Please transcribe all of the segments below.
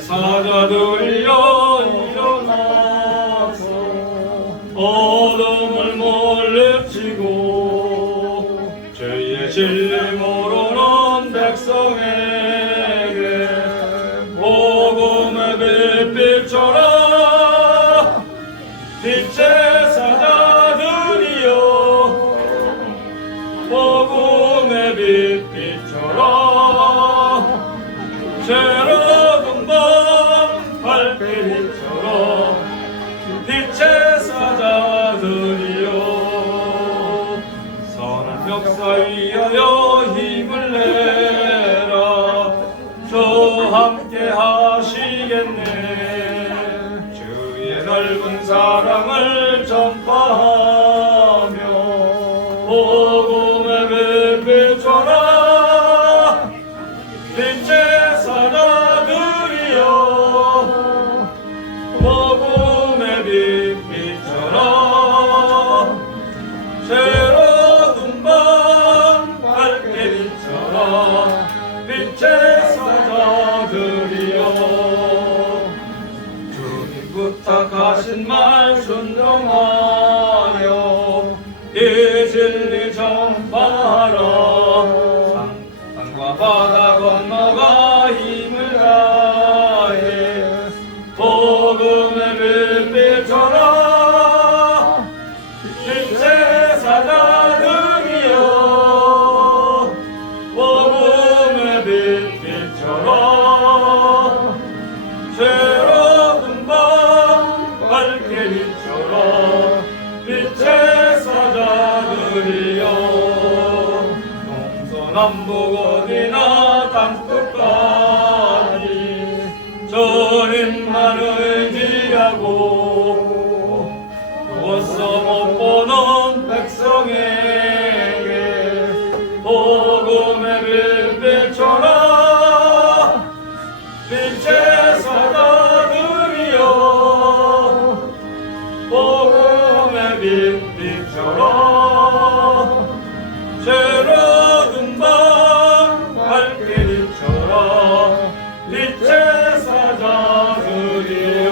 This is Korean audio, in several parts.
사자들이여 일어나서 어둠을 물리치고 죄의 진리 모르는 백성에게 복음의 빛비춰라. 빛의 사자들이여 복음의 빛비춰라. 새로운 밤 달빛처럼 빛의 사자들이여 선한 역사 위하여 힘을 내라. 주 함께 하시겠네. 주의 넓은 사랑을 전파하며 복음의 빛비춰라. 빛의 사자들이여 복음의 빛비춰라. 새로운 밤 밝게 비춰라. 빛의 사자들이여 주님 부탁하신 말 순종하여 이 진리 전파하라. 산과 바다 건너가 힘을 다해 복음의 빛비춰라. 빛의 사자들이여 복음의 빛비춰라. 새로운 밤 밝게 비춰라. 빛의 사자들이여 동서남북 어디나 땅끝까지 주님만 의지하고 누워서 못 보는 백성에게 복음의 빛비춰라. 빛의 사자들이여 복음의 빛비춰라. 새로운 밤 밝게 비춰라. 빛의 사자들이여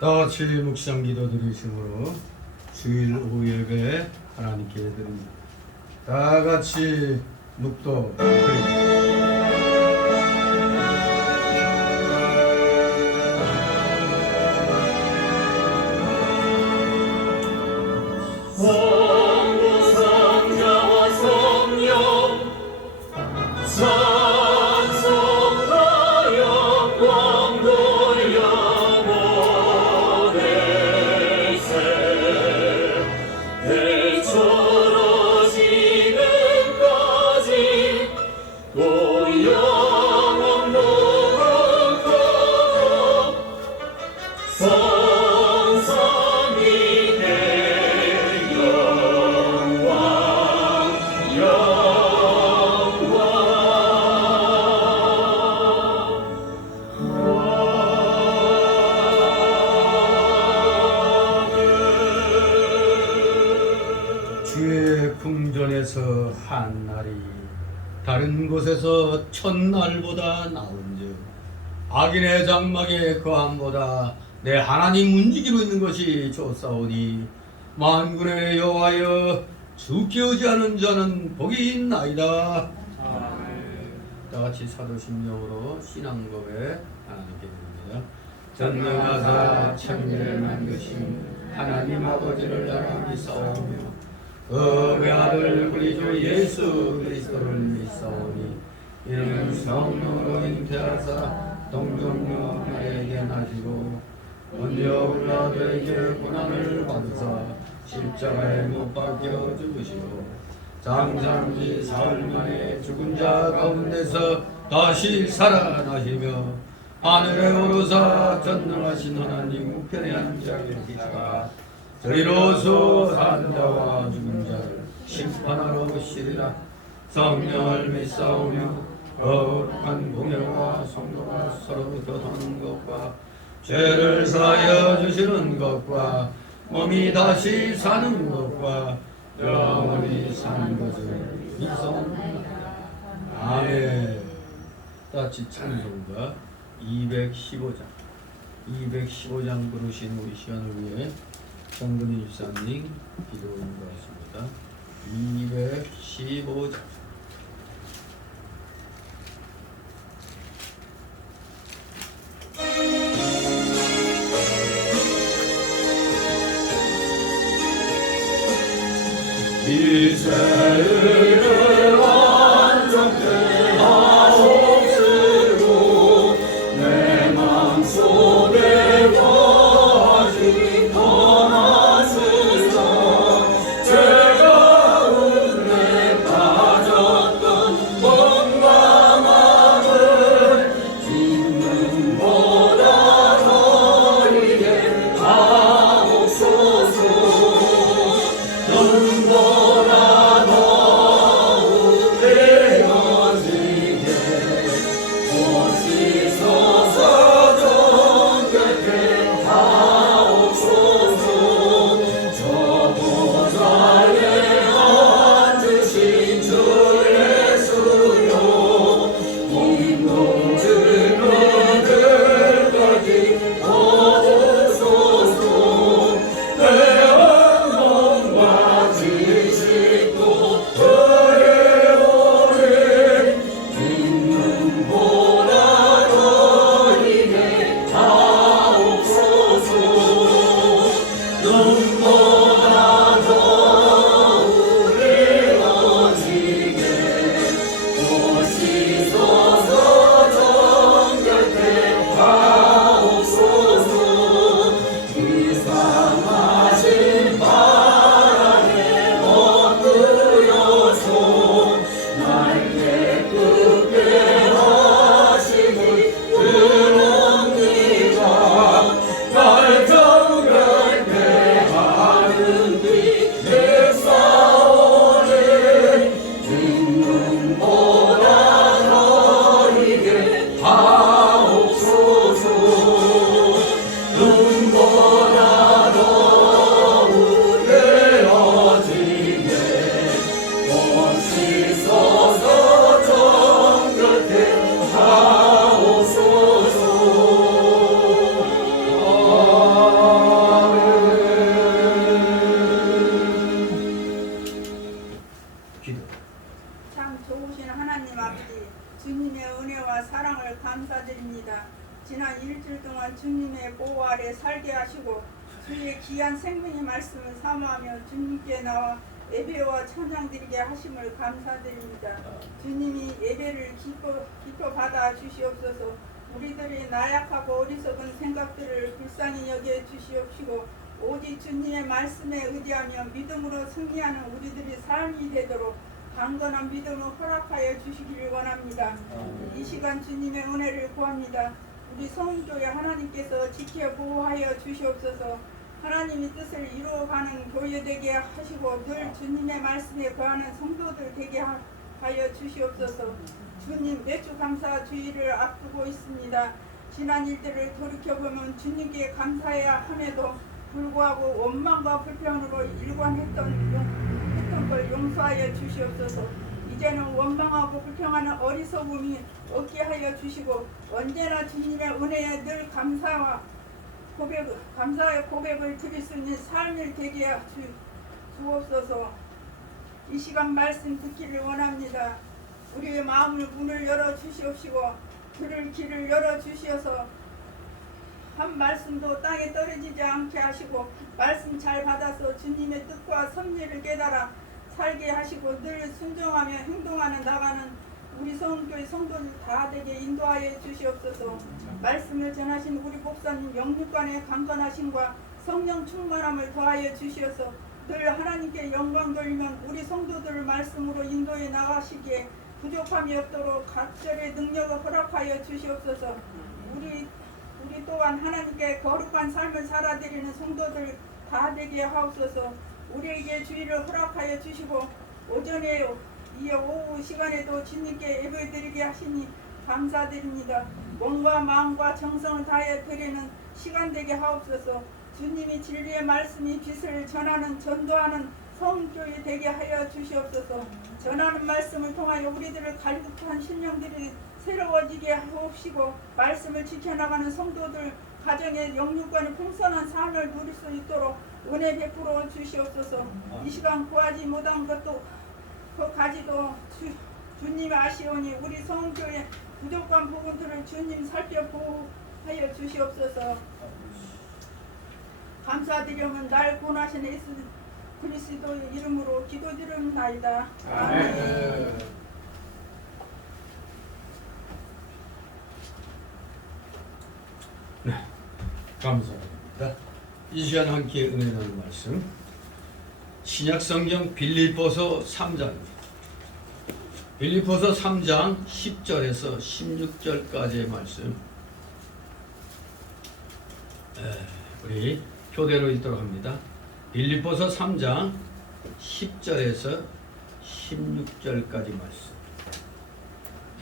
다같이 묵상 기도 드리심으로 주일 오후 예배 하나님께 드립니다. 다같이 묵도 드립니다. 성부성자와 성령 찬송하여 영광 돌려보내세. 대처로 지금까지 또 영원 무궁하고 성삼위 주의 궁전에서 한 날이 다른 곳에서 첫날보다 나은즉 악인의 장막의 거함보다 내 하나님 움직이고 있는 것이 좋사오니 만군의 여호와여 주께 의지하는 자는 복이 있나이다. 다같이 사도신령으로 신앙고백 하나님께 드립니다. 전능하사 천지를 만드신 하나님 아버지를 나라 믿사오며 그의 아들 우리 주 예수 그리스도를 믿사오니 이는 성령으로 잉태하사 동정녀 마리아에게 나시고 본저 빌라도에게 고난을 받으사 십자가에 못 박혀 죽으시고 장사지 사흘 만에 죽은 자 가운데서 다시 살아나시며 하늘에 오르사 전능하신 하나님 우편에 앉아 계시다가 저리로서 산 자와 죽은 자를 심판하러 오시리라. 성령을 믿사오며 거룩한 공예와 성도가 서로 교통하는 것과 죄를 사하여 주시는 것과 몸이 다시 사는 것과 영원히 사는 것을 믿사옵나이다. 아멘. 다같이 찬송가 215장 부르신 우리 시간을 위해 정근희 집사님 기도하는 것 같습니다. 215장. 이제를 완전케 하옵시고 내 맘속에 거하시 떠나시사 제가 은혜 빠졌던 몸과 마음을 기쁨보다 너희에게 하옵소서. 눈보라 더욱 되어지게 오시소서. 정결케 하옵소서. 저 보좌에 앉으신 주 예수여 공동주로 들까지 얻으소서. 내 영광과 지식도 어려오는 눈보라 너희에게 하옵소서. 눈보라 더욱 이루어지게 오시소서. 정결케 하옵소서. 이상하신 바람에 엎드려서 날 예쁘게 하시니 그럽니다. 날 정결케 하는 빛내 싸우는 눈보라 너희에게 하옵소서. 눈보라 더욱 되어지게 오시소서. 정결케 하옵소서. 기도. 참 좋으신 하나님 아버지, 주님의 은혜와 사랑을 감사드립니다. 지난 일주일 동안 주님의 보호 아래 살게 하시고 주의 귀한 생명의 말씀을 사모하며 주님께 나와 예배와 찬양드리게 하심을 감사드립니다. 주님이 예배를 기뻐 받아 주시옵소서. 우리들이 나약하고 어리석은 생각들을 불쌍히 여겨 주시옵시고 오직 주님의 말씀에 의지하며 믿음으로 승리하는 우리들의 삶이 되도록 강건한 믿음을 허락하여 주시기를 원합니다. 이 시간 주님의 은혜를 구합니다. 우리 성교회 하나님께서 지켜 보호하여 주시옵소서. 하나님의 뜻을 이루어가는 교회 되게 하시고 늘 주님의 말씀에 거하는 성도들 되게 하여 주시옵소서. 주님 매주 감사 주일을 앞두고 있습니다. 지난 일들을 돌이켜보면 주님께 감사해야 함에도 불구하고 원망과 불평으로 일관했던 걸 용서하여 주시옵소서. 이제는 원망하고 불평하는 어리석음이 없게 하여 주시고 언제나 주님의 은혜에 늘 감사의 고백을 드릴 수 있는 삶을 되게 주옵소서. 이 시간 말씀 듣기를 원합니다. 우리의 마음을 문을 열어 주시옵시고 들을 길을 열어 주시어서 한 말씀도 땅에 떨어지지 않게 하시고 말씀 잘 받아서 주님의 뜻과 섭리를 깨달아 살게 하시고 늘 순종하며 행동하는 나가는 우리 성교회 성도들 다 되게 인도하여 주시옵소서. 말씀을 전하신 우리 목사님 영육간의 강건하심과 성령 충만함을 더하여 주시어서 늘 하나님께 영광 돌리면 우리 성도들을 말씀으로 인도해 나가시기에 부족함이 없도록 각절의 능력을 허락하여 주시옵소서. 우리 또한 하나님께 거룩한 삶을 살아드리는 성도들 다 되게 하옵소서. 우리에게 주의를 허락하여 주시고 오전에 이어 오후 시간에도 주님께 예배드리게 하시니 감사드립니다. 몸과 마음과 정성을 다해 드리는 시간 되게 하옵소서. 주님이 진리의 말씀이 빛을 전하는 전도하는 성교회 되게 하여 주시옵소서. 전하는 말씀을 통하여 우리들을 갈급한 심령들이 새로워지게 하옵시고 말씀을 지켜나가는 성도들 가정의 영육간의 풍성한 삶을 누릴 수 있도록 은혜 베풀어 주시옵소서. 이 시간 구하지 못한 것도 그까지도 주님 아시오니 우리 성교회 부족한 부분들을 주님 살펴보하여 주시옵소서. 감사드리면 날 구원하신 예수 그리스도의 이름으로 기도드립나이다. 아멘. 네, 감사드립니다. 이 시간 함께 은혜 나눌 말씀 신약성경 빌립보서 3장입니다. 빌립보서 3장 10절에서 16절까지의 말씀 우리 교대로 읽도록 합니다. 빌립보서 3장 10절에서 16절까지 말씀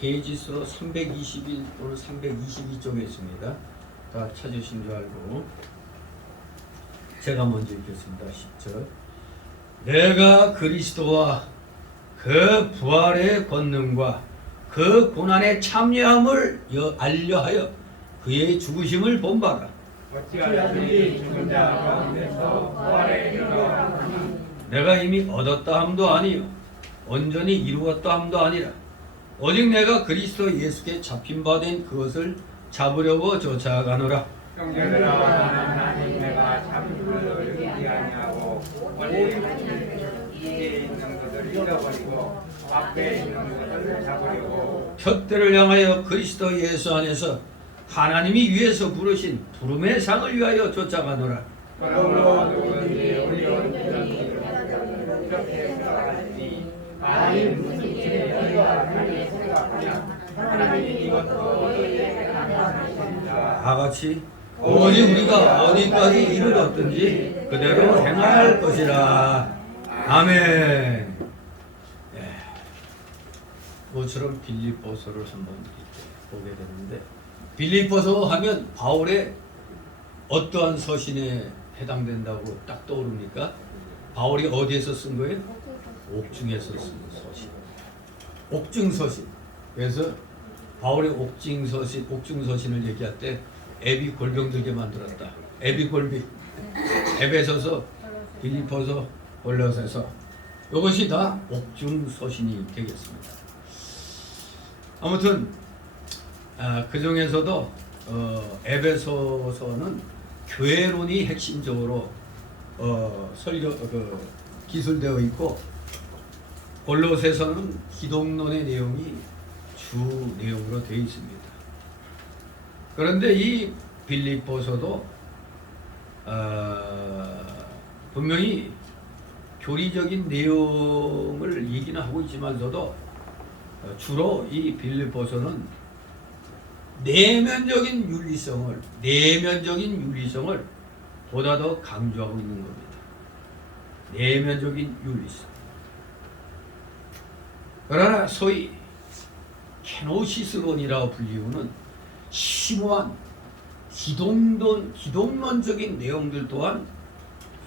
페이지수로 321 또는 322쪽에 있습니다. 다 찾으신 줄 알고 제가 먼저 읽겠습니다. 10절 내가 그리스도와 그 부활의 권능과 그 고난의 참여함을 알려하여 그의 죽으심을 본바라. 어찌하든지 죽은 자 가운데서 부활에 이르러가니 내가 이미 얻었다 함도 아니요 온전히 이루었다 함도 아니라 오직 내가 그리스도 예수께 잡힌 바 된 그것을 잡으려고 쫓아가노라. 형제들아 나는 아직 내가 잡은 것을 잊지 아니하고 멀리 뒤에 있는 것을 잃어버리고 앞에 있는 것을 잡으려고 푯대를 향하여 그리스도 예수 안에서 하나님이 위에서 부르신 부름의 상을 위하여 쫓아가노라. 그러므로 누구든지 우리 온전히 이렇게 생각하시니 아니 무슨 일에 너희가 그렇게 생각하냐 하나님이 이것도 너희에게 나타내십니다. 다 같이 오직 우리가 어디까지 이르렀든지 그대로 행할 것이라. 아멘. 예. 모처럼 빌립보서를 한번 보게 되는데 빌립보서 하면 바울의 어떠한 서신에 해당된다고 딱 떠오릅니까? 바울이 어디에서 쓴 거예요? 옥중에서 쓴 서신. 옥중 서신. 그래서 바울의 옥중 서신을 얘기할 때 애비 골병 들게 만들었다. 애비 골비. 에베소서, 빌립보서, 골로새서. 이것이 다 옥중 서신이 되겠습니다. 아무튼 그 중에서도 에베소서는 교회론이 핵심적으로 기술되어 있고 골로새서는 기독론의 내용이 주 내용으로 되어 있습니다. 그런데 이 빌립보서도 분명히 교리적인 내용을 얘기는 하고 있지만서도 주로 이 빌립보서는 내면적인 윤리성을 보다 더 강조하고 있는 겁니다. 내면적인 윤리성. 그러나 소위 케노시스론이라고 불리우는 심오한 기독론적인 내용들 또한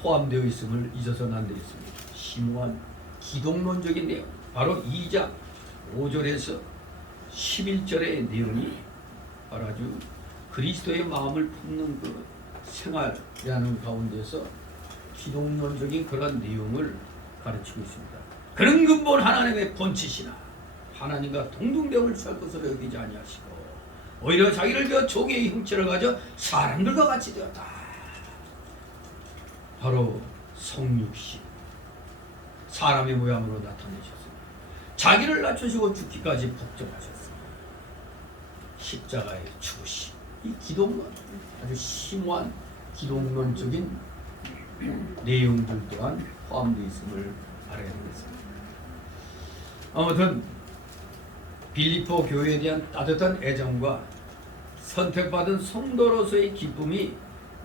포함되어 있음을 잊어서는 안 되겠습니다. 심오한 기독론적인 내용, 바로 2장 5절에서 11절의 내용이 바로 아주 그리스도의 마음을 품는 그 생활이라는 가운데서 기독론적인 그런 내용을 가르치고 있습니다. 그런 근본 하나님의 본치시나 하나님과 동등됨을 취할 것으로 여기지 아니하시고 오히려 자기를 비워 종의 형체를 가져 사람들과 같이 되었다. 바로 성육신 사람의 모양으로 나타내셨습니다. 자기를 낮추시고 죽기까지 복종하셨습니다. 십자가의 죽으심. 이 기독론 아주 심오한 기독론적인 내용들 또한 포함되어 있음을 알아야 되겠습니다. 아무튼 빌립보 교회에 대한 따뜻한 애정과 선택받은 성도로서의 기쁨이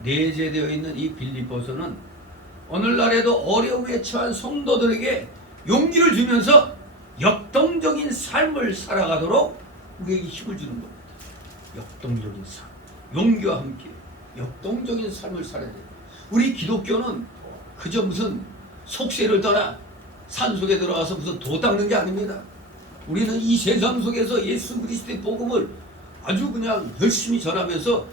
내재되어 있는 이 빌립보서는 오늘날에도 어려움에 처한 성도들에게 용기를 주면서 역동적인 삶을 살아가도록 우리에게 힘을 주는 겁니다. 역동적인 삶, 용기와 함께 역동적인 삶을 살아야 됩니다. 우리 기독교는 그저 무슨 속세를 떠나 산속에 들어가서 무슨 도 닦는 게 아닙니다. 우리는 이 세상 속에서 예수 그리스도의 복음을 아주 그냥 열심히 전하면서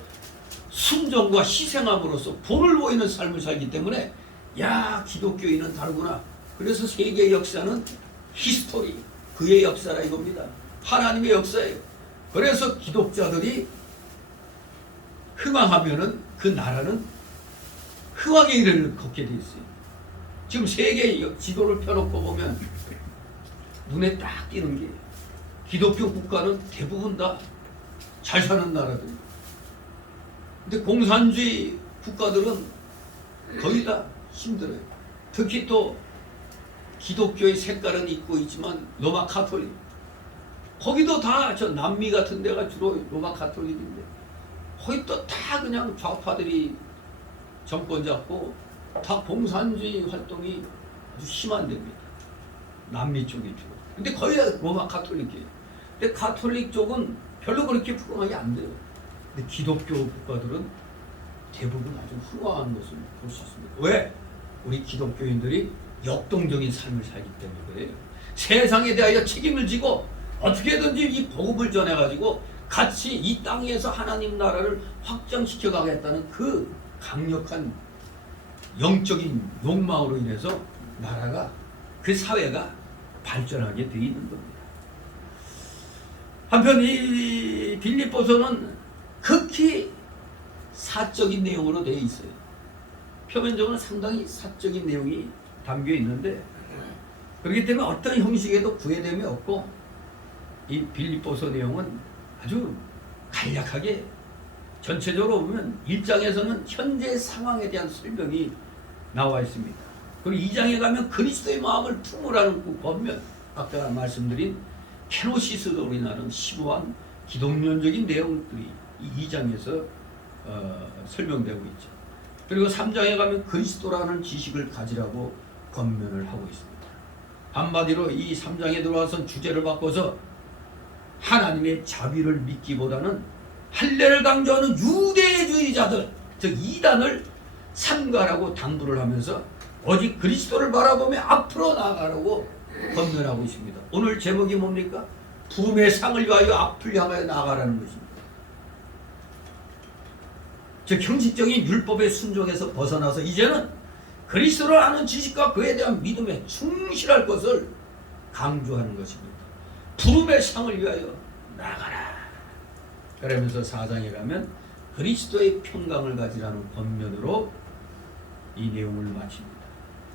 순종과 희생함으로써 본을 보이는 삶을 살기 때문에 야, 기독교인은 다르구나. 그래서 세계 역사는 히스토리, 그의 역사라 이겁니다. 하나님의 역사예요. 그래서 기독자들이 흥왕하면은 그 나라는 흥왕의 일을 걷게 돼 있어요. 지금 세계 지도를 펴놓고 보면 눈에 딱 띄는 게 기독교 국가는 대부분 다 잘 사는 나라들. 근데 공산주의 국가들은 거의 다 힘들어요. 특히 또 기독교의 색깔은 있고 있지만 로마 카톨릭. 거기도 다 저 남미 같은 데가 주로 로마 카톨릭인데 거기 또 다 그냥 좌파들이 정권 잡고 다 공산주의 활동이 아주 심한 데입니다. 남미 쪽이 주로. 근데 거의 다 로마 카톨릭이에요. 근데 카톨릭 쪽은 별로 그렇게 풍성하게 안 돼요. 근데 기독교 국가들은 대부분 아주 흥황한 것을 볼 수 있습니다. 왜? 우리 기독교인들이 역동적인 삶을 살기 때문에 그래요. 세상에 대하여 책임을 지고 어떻게든지 이 복음을 전해가지고 같이 이 땅에서 하나님 나라를 확장시켜 가겠다는 그 강력한 영적인 욕망으로 인해서 나라가, 그 사회가 발전하게 되어 있는 겁니다. 한편 이 빌립보서는 극히 사적인 내용으로 되어 있어요. 표면적으로 상당히 사적인 내용이 담겨 있는데 그렇기 때문에 어떤 형식에도 구애됨이 없고 이 빌립보서 내용은 아주 간략하게 전체적으로 보면 1장에서는 현재 상황에 대한 설명이 나와 있습니다. 그리고 2장에 가면 그리스도의 마음을 품으라는 그 권면, 아까 말씀드린 케노시스로 우리나라는 심오한 기독론적인 내용들이 이 2장에서 설명되고 있죠. 그리고 3장에 가면 그리스도라는 지식을 가지라고 권면을 하고 있습니다. 한마디로 이 3장에 들어와서 주제를 바꿔서 하나님의 자비를 믿기보다는 할례를 강조하는 유대주의자들, 즉 이단을 삼가라고 당부를 하면서 오직 그리스도를 바라보며 앞으로 나아가라고 권면하고 있습니다. 오늘 제목이 뭡니까? 부름의 상을 위하여 앞을 향하여 나아가라는 것입니다. 즉 형식적인 율법의 순종에서 벗어나서 이제는 그리스도를 아는 지식과 그에 대한 믿음에 충실할 것을 강조하는 것입니다. 부름의 상을 위하여 나아가라. 그러면서 4장에 가면 그리스도의 평강을 가지라는 권면으로 이 내용을 마칩니다.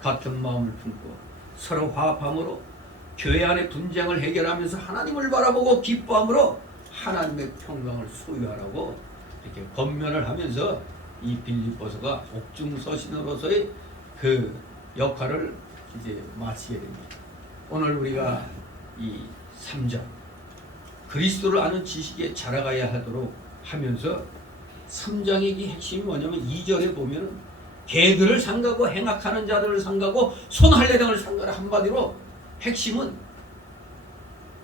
같은 마음을 품고 서로 화합함으로 교회 안의 분쟁을 해결하면서 하나님을 바라보고 기뻐함으로 하나님의 평강을 소유하라고 이렇게 권면을 하면서 이 빌립보서가 옥중서신으로서의 그 역할을 이제 마치게 됩니다. 오늘 우리가 이 3장 그리스도를 아는 지식에 자라가야 하도록 하면서 3장의 핵심이 뭐냐면 2절에 보면은 개들을 상가고 행악하는 자들을 상가고 손할례당을 상가라. 한마디로 핵심은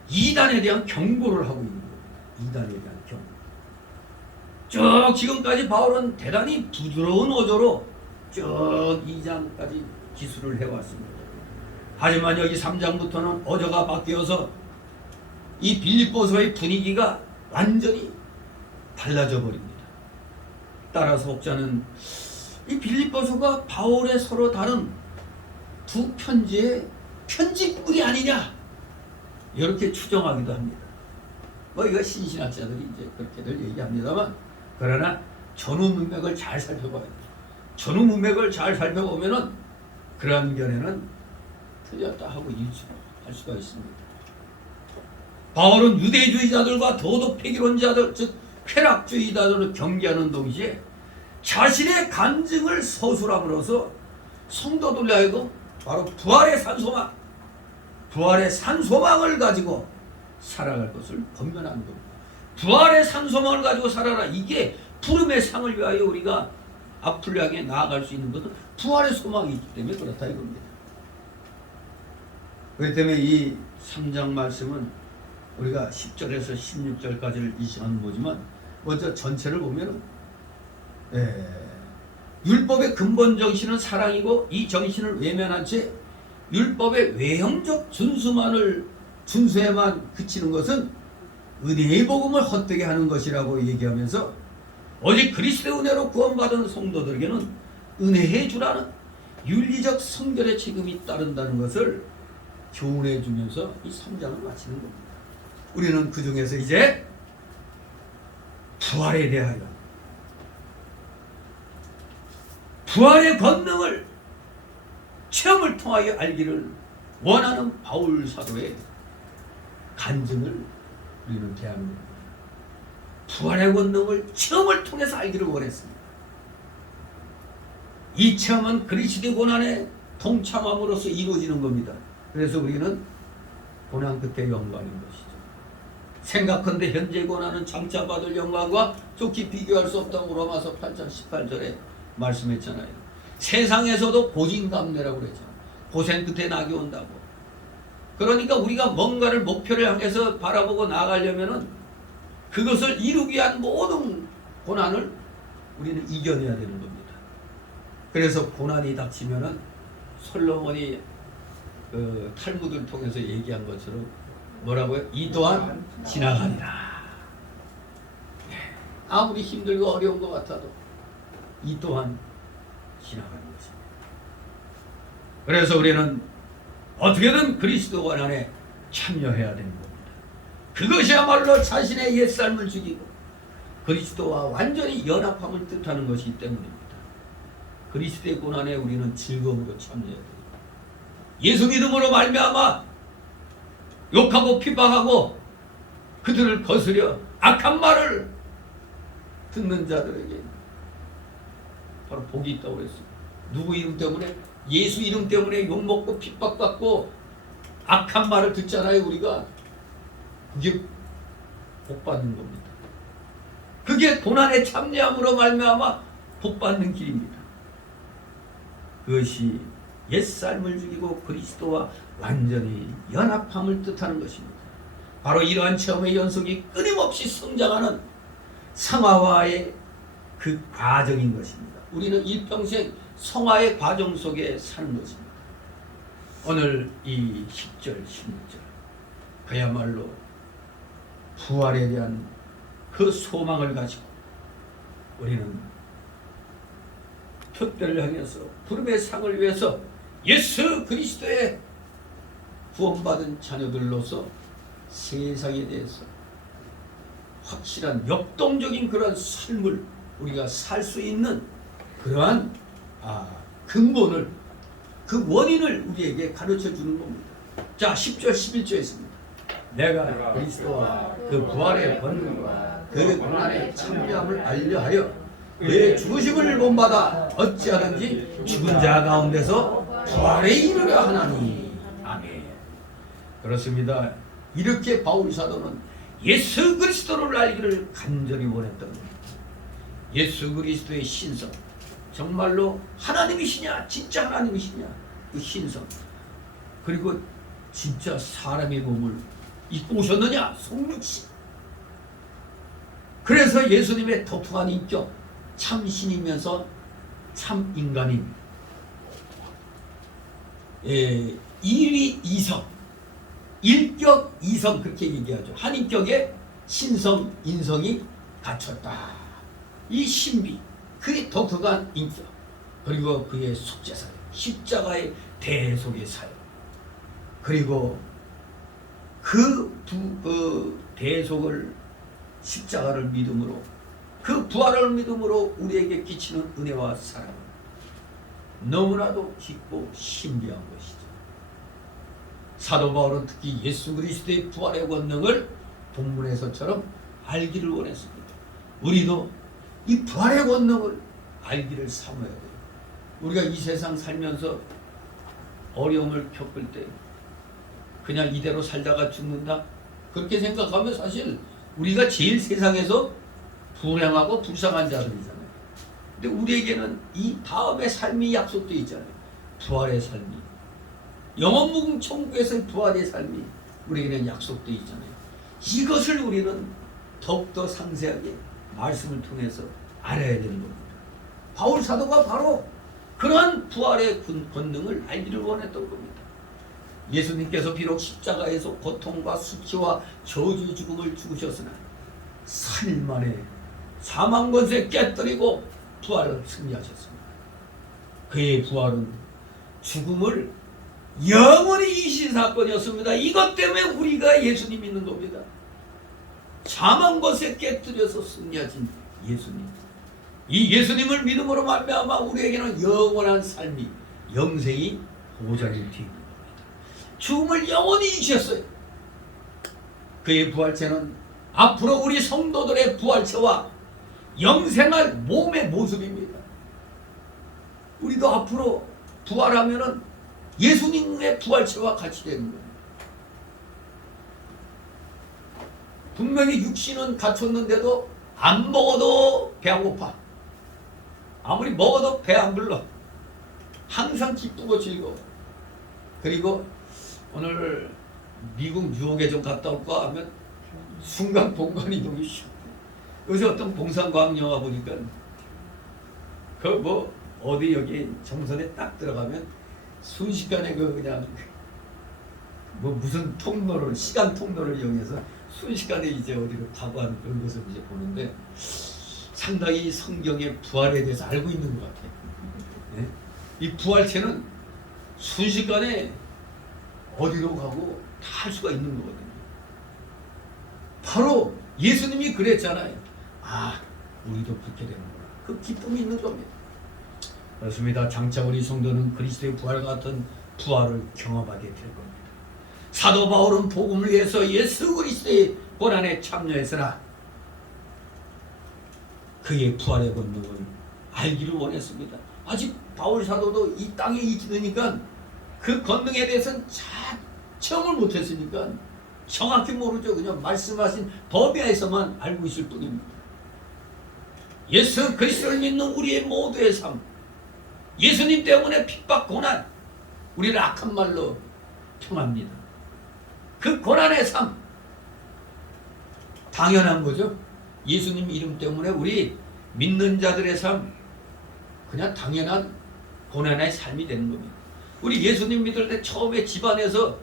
이단에 대한 경고를 하고 있는 거예요. 이단에 대한 경고. 쭉 지금까지 바울은 대단히 부드러운 어조로 쭉 2장까지 기술을 해왔습니다. 하지만 여기 3장부터는 어조가 바뀌어서 이 빌립보서의 분위기가 완전히 달라져 버립니다. 따라서 혹자는 이 빌립보서가 바울의 서로 다른 두 편지의 편집물이 아니냐 이렇게 추정하기도 합니다. 뭐 이거 신신학자들이 이제 그렇게들 얘기합니다만, 그러나 전후 문맥을 잘 살펴봐야 돼요. 전후 문맥을 잘 살펴보면은 그러한 견해는 틀렸다 하고 일치할 수가 있습니다. 바울은 유대주의자들과 도덕 폐기론자들, 즉 쾌락주의자들을 경계하는 동시에 자신의 간증을 서술함으로써 성도들로 하여금 바로 부활의 산소망, 부활의 산소망을 가지고 살아갈 것을 권면하는 겁니다. 부활의 산소망을 가지고 살아라. 이게 부름의 상을 위하여 우리가 앞을 향해 나아갈 수 있는 것은 부활의 소망이 있기 때문에 그렇다 이겁니다. 그렇기 때문에 이 3장 말씀은 우리가 10절에서 16절까지를 이 시간 보지만 먼저 전체를 보면은 율법의 근본 정신은 사랑이고 이 정신을 외면한 채 율법의 외형적 준수에만 그치는 것은 은혜의 복음을 헛되게 하는 것이라고 얘기하면서 오직 그리스도의 은혜로 구원받은 성도들에게는 은혜해 주라는 윤리적 성결의 책임이 따른다는 것을 교훈해 주면서 이 3장을 마치는 겁니다. 우리는 그 중에서 이제 부활에 대하여 부활의 권능을 체험을 통하여 알기를 원하는 바울 사도의 간증을 우리는 대하는 겁니다. 부활의 권능을 체험을 통해서 알기를 원했습니다. 이 체험은 그리스도의 고난에 동참함으로써 이루어지는 겁니다. 그래서 우리는 고난 끝의 영광인 것이죠. 생각컨대 현재 고난은 장차 받을 영광과 좋게 비교할 수 없다고 로마서 8장 18절에 말씀했잖아요. 세상에서도 고진감래라고 그랬잖아요. 고생 끝에 낙이 온다고. 그러니까 우리가 뭔가를 목표를 향해서 바라보고 나아가려면은 그것을 이루기 위한 모든 고난을 우리는 이겨내야 되는 겁니다. 그래서 고난이 닥치면은 솔로몬이 탈무드를 통해서 얘기한 것처럼 뭐라고요? 이 또한 지나가리라. 아무리 힘들고 어려운 것 같아도 이 또한 지나가는 것입니다. 그래서 우리는 어떻게든 그리스도 고난에 참여해야 되는 겁니다. 그것이야말로 자신의 옛삶을 죽이고 그리스도와 완전히 연합함을 뜻하는 것이기 때문입니다. 그리스도의 고난에 우리는 즐거움으로 참여해야 됩니다. 예수 믿음으로 말미암아 욕하고 핍박하고 그들을 거스려 악한 말을 듣는 자들에게 바로 복이 있다고 그랬어요. 누구 이름 때문에? 예수 이름 때문에 욕먹고 핍박받고 악한 말을 듣잖아요. 우리가 그게 복받는 겁니다. 그게 고난에 참여함으로 말미암아 복받는 길입니다. 그것이 옛삶을 죽이고 그리스도와 완전히 연합함을 뜻하는 것입니다. 바로 이러한 체험의 연속이 끊임없이 성장하는 성화와의 그 과정인 것입니다. 우리는 일평생 성화의 과정 속에 사는 것입니다. 오늘 이 10절, 16절 그야말로 부활에 대한 그 소망을 가지고 우리는 특별을 향해서 부름의 상을 위해서 예수 그리스도의 구원받은 자녀들로서 세상에 대해서 확실한 역동적인 그런 삶을 우리가 살 수 있는 그러한 근본을 그 원인을 우리에게 가르쳐 주는 겁니다. 자 10절 11절에 있습니다. 내가 그리스도와 그 부활의 권능과 그 고난의 참여함을 알려하여 그의 죽으심을 본받아 어찌하든지 죽은 자 가운데서 부활에 이르려 하나니. 아멘. 그렇습니다. 이렇게 바울 사도는 예수 그리스도를 알기를 간절히 원했던 겁니다. 예수 그리스도의 신성, 정말로 하나님이시냐, 진짜 하나님이시냐, 그 신성, 그리고 진짜 사람의 몸을 입고 오셨느냐, 성육신. 그래서 예수님의 독특한 인격, 참 신이면서 참 인간인 일위 이성, 일격 이성 그렇게 얘기하죠. 한 인격에 신성, 인성이 갖췄다. 이 신비, 그의 독특한 인격, 그리고 그의 속죄사역, 십자가의 대속의 사역, 그리고 그 대속을 십자가를 믿음으로 그 부활을 믿음으로 우리에게 끼치는 은혜와 사랑은 너무나도 깊고 신비한 것이죠. 사도 바울은 특히 예수 그리스도의 부활의 권능을 본문에서처럼 알기를 원했습니다. 우리도 이 부활의 권능을 알기를 사모해야 돼요. 우리가 이 세상 살면서 어려움을 겪을 때 그냥 이대로 살다가 죽는다? 그렇게 생각하면 사실 우리가 제일 세상에서 불행하고 불쌍한 자들이잖아요. 근데 우리에게는 이 다음의 삶이 약속되어 있잖아요. 부활의 삶이. 영원무궁 천국에서의 부활의 삶이 우리에게는 약속되어 있잖아요. 이것을 우리는 더욱더 상세하게 말씀을 통해서 알아야 되는 겁니다. 바울 사도가 바로 그러한 부활의 권능을 알기를 원했던 겁니다. 예수님께서 비록 십자가에서 고통과 수치와 저주 죽음을 죽으셨으나 3일 만에 사망 권세 깨뜨리고 부활을 승리하셨습니다. 그의 부활은 죽음을 영원히 이기신 사건이었습니다. 이것 때문에 우리가 예수님 믿는 겁니다. 사망 권세 깨뜨려서 승리하신 예수님. 이 예수님을 믿음으로 말미암아 우리에게는 영원한 삶이 영생이 보장이 되는 겁니다. 죽음을 영원히 이기셨어요. 그의 부활체는 앞으로 우리 성도들의 부활체와 영생할 몸의 모습입니다. 우리도 앞으로 부활하면은 예수님의 부활체와 같이 되는 거예요. 분명히 육신은 갖췄는데도 안 먹어도 배 안 고파. 아무리 먹어도 배 안 불러. 항상 기쁘고 즐거워. 그리고 오늘 미국 뉴욕에 좀 갔다 올까 하면 순간 공간이 너무 쉬워. 요새 어떤 봉산과학 영화 보니까 그 뭐 어디 여기 정선에 딱 들어가면 순식간에 그냥 뭐 무슨 통로를 시간 통로를 이용해서 순식간에 이제 어디로 가고 하는 그런 것을 이제 보는데 상당히 성경의 부활에 대해서 알고 있는 것 같아요. 네? 이 부활체는 순식간에 어디로 가고 다 할 수가 있는 거거든요. 바로 예수님이 그랬잖아요. 아, 우리도 그렇게 되는구나. 그 기쁨이 있는 겁니다. 그렇습니다. 장차 우리 성도는 그리스도의 부활 같은 부활을 경험하게 될 겁니다. 사도 바울은 복음을 위해서 예수 그리스도의 고난에 참여했으나 그의 부활의 권능을 알기를 원했습니다. 아직 바울 사도도 이 땅에 있으니까 그 권능에 대해서는 잘 체험을 못했으니까 정확히 모르죠. 그냥 말씀하신 범위에서만 알고 있을 뿐입니다. 예수 그리스도를 믿는 우리의 모두의 삶, 예수님 때문에 핍박 고난, 우리를 악한 말로 평합니다. 그 고난의 삶 당연한 거죠. 예수님 이름 때문에 우리 믿는 자들의 삶 그냥 당연한 고난의 삶이 되는 겁니다. 우리 예수님 믿을 때 처음에 집안에서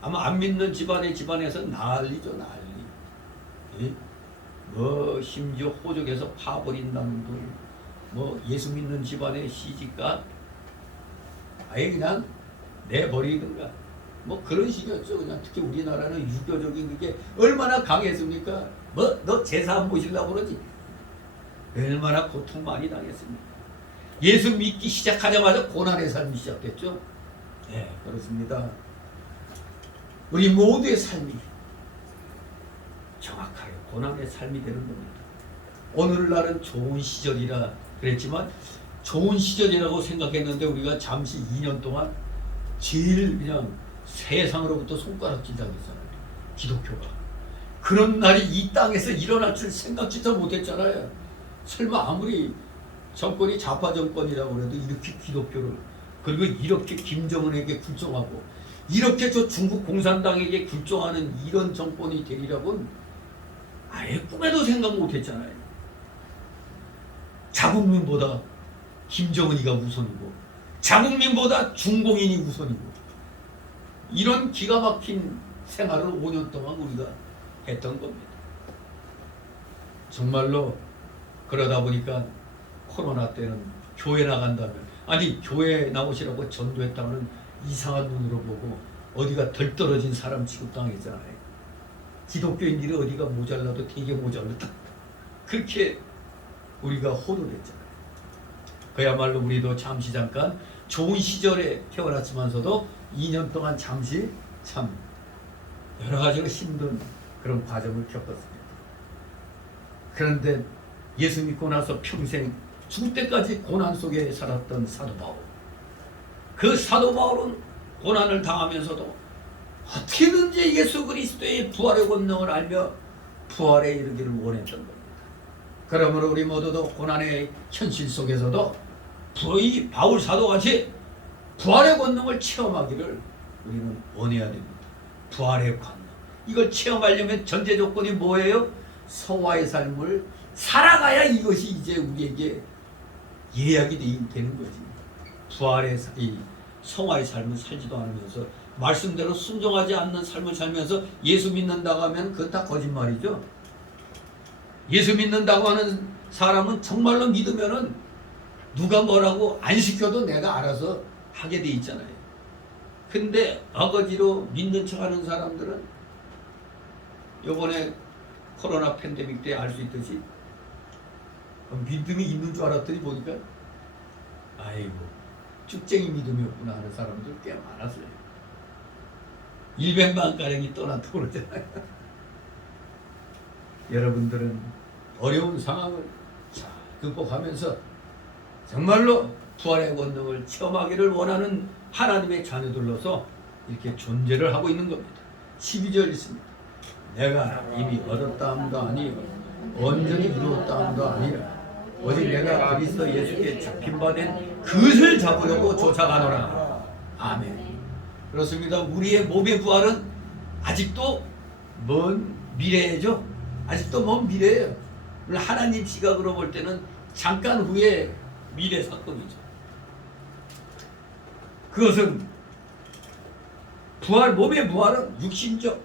아마 안 믿는 집안에서 난리죠. 난리. 예? 뭐 심지어 호적에서 파버린 놈들, 뭐 예수 믿는 집안의 시집가 아예 그냥 내버리든가 뭐 그런 식이었죠. 그냥 특히 우리나라는 유교적인 게 얼마나 강했습니까? 뭐 너 제사 안 모시려고 그러지? 얼마나 고통 많이 당했습니까? 예수 믿기 시작하자마자 고난의 삶이 시작됐죠. 네, 그렇습니다. 우리 모두의 삶이 정확하게 고난의 삶이 되는 겁니다. 오늘날은 좋은 시절이라 그랬지만 좋은 시절이라고 생각했는데 우리가 잠시 2년 동안 제일 그냥 세상으로부터 손가락질 당했잖아요. 기독교가. 그런 날이 이 땅에서 일어날 줄 생각지도 못했잖아요. 설마 아무리 정권이 좌파 정권이라고 해도 이렇게 기독교를, 그리고 이렇게 김정은에게 굴종하고 이렇게 저 중국 공산당에게 굴종하는 이런 정권이 되리라고는 아예 꿈에도 생각 못했잖아요. 자국민보다 김정은이가 우선이고 자국민보다 중공인이 우선이고 이런 기가 막힌 생활을 5년 동안 우리가 했던 겁니다. 정말로 그러다 보니까 코로나 때는 교회 나간다면, 아니 교회 나오시라고 전도했다면 이상한 눈으로 보고 어디가 덜 떨어진 사람 취급당했잖아요. 기독교인들이 어디가 모자라도 되게 모자랐다. 그렇게 우리가 호도됐잖아요. 그야말로 우리도 잠시 잠깐 좋은 시절에 태어났지만서도 2년 동안 잠시 참 여러 가지로 힘든 그런 과정을 겪었습니다. 그런데 예수 믿고 나서 평생 죽을 때까지 고난 속에 살았던 사도 바울. 그 사도 바울은 고난을 당하면서도 어떻게든지 예수 그리스도의 부활의 권능을 알며 부활에 이르기를 원했던 겁니다. 그러므로 우리 모두도 고난의 현실 속에서도 이 바울 사도같이 부활의 권능을 체험하기를 우리는 원해야 됩니다. 부활의 권능. 이걸 체험하려면 전제 조건이 뭐예요? 성화의 삶을 살아가야 이것이 이제 우리에게 예약이 되는 거지. 부활의 이 성화의 삶을 살지도 않으면서 말씀대로 순종하지 않는 삶을 살면서 예수 믿는다고 하면 그건 다 거짓말이죠. 예수 믿는다고 하는 사람은 정말로 믿으면은 누가 뭐라고 안 시켜도 내가 알아서 하게 돼 있잖아요. 근데 어거지로 믿는 척 하는 사람들은 요번에 코로나 팬데믹 때 알 수 있듯이 믿음이 있는 줄 알았더니 보니까 아이고 쭉쟁이 믿음이었구나 하는 사람들 꽤 많았어요. 100만 가량이 떠났다고 그러잖아요. 여러분들은 어려운 상황을 잘 극복하면서 정말로 부활의 권능을 체험하기를 원하는 하나님의 자녀들로서 이렇게 존재를 하고 있는 겁니다. 12절 있습니다. 내가 이미 얻었다함도 아니요 온전히 이루었다함도 아니라 오직 내가 그리스도 예수께 잡힌 바 된 그것을 잡으려고 쫓아가노라. 아멘. 그렇습니다. 우리의 몸의 부활은 아직도 먼 미래죠. 아직도 먼 미래예요. 하나님 시각으로 볼 때는 잠깐 후의 미래 사건이죠. 그것은 부활, 몸의 부활은 육신적,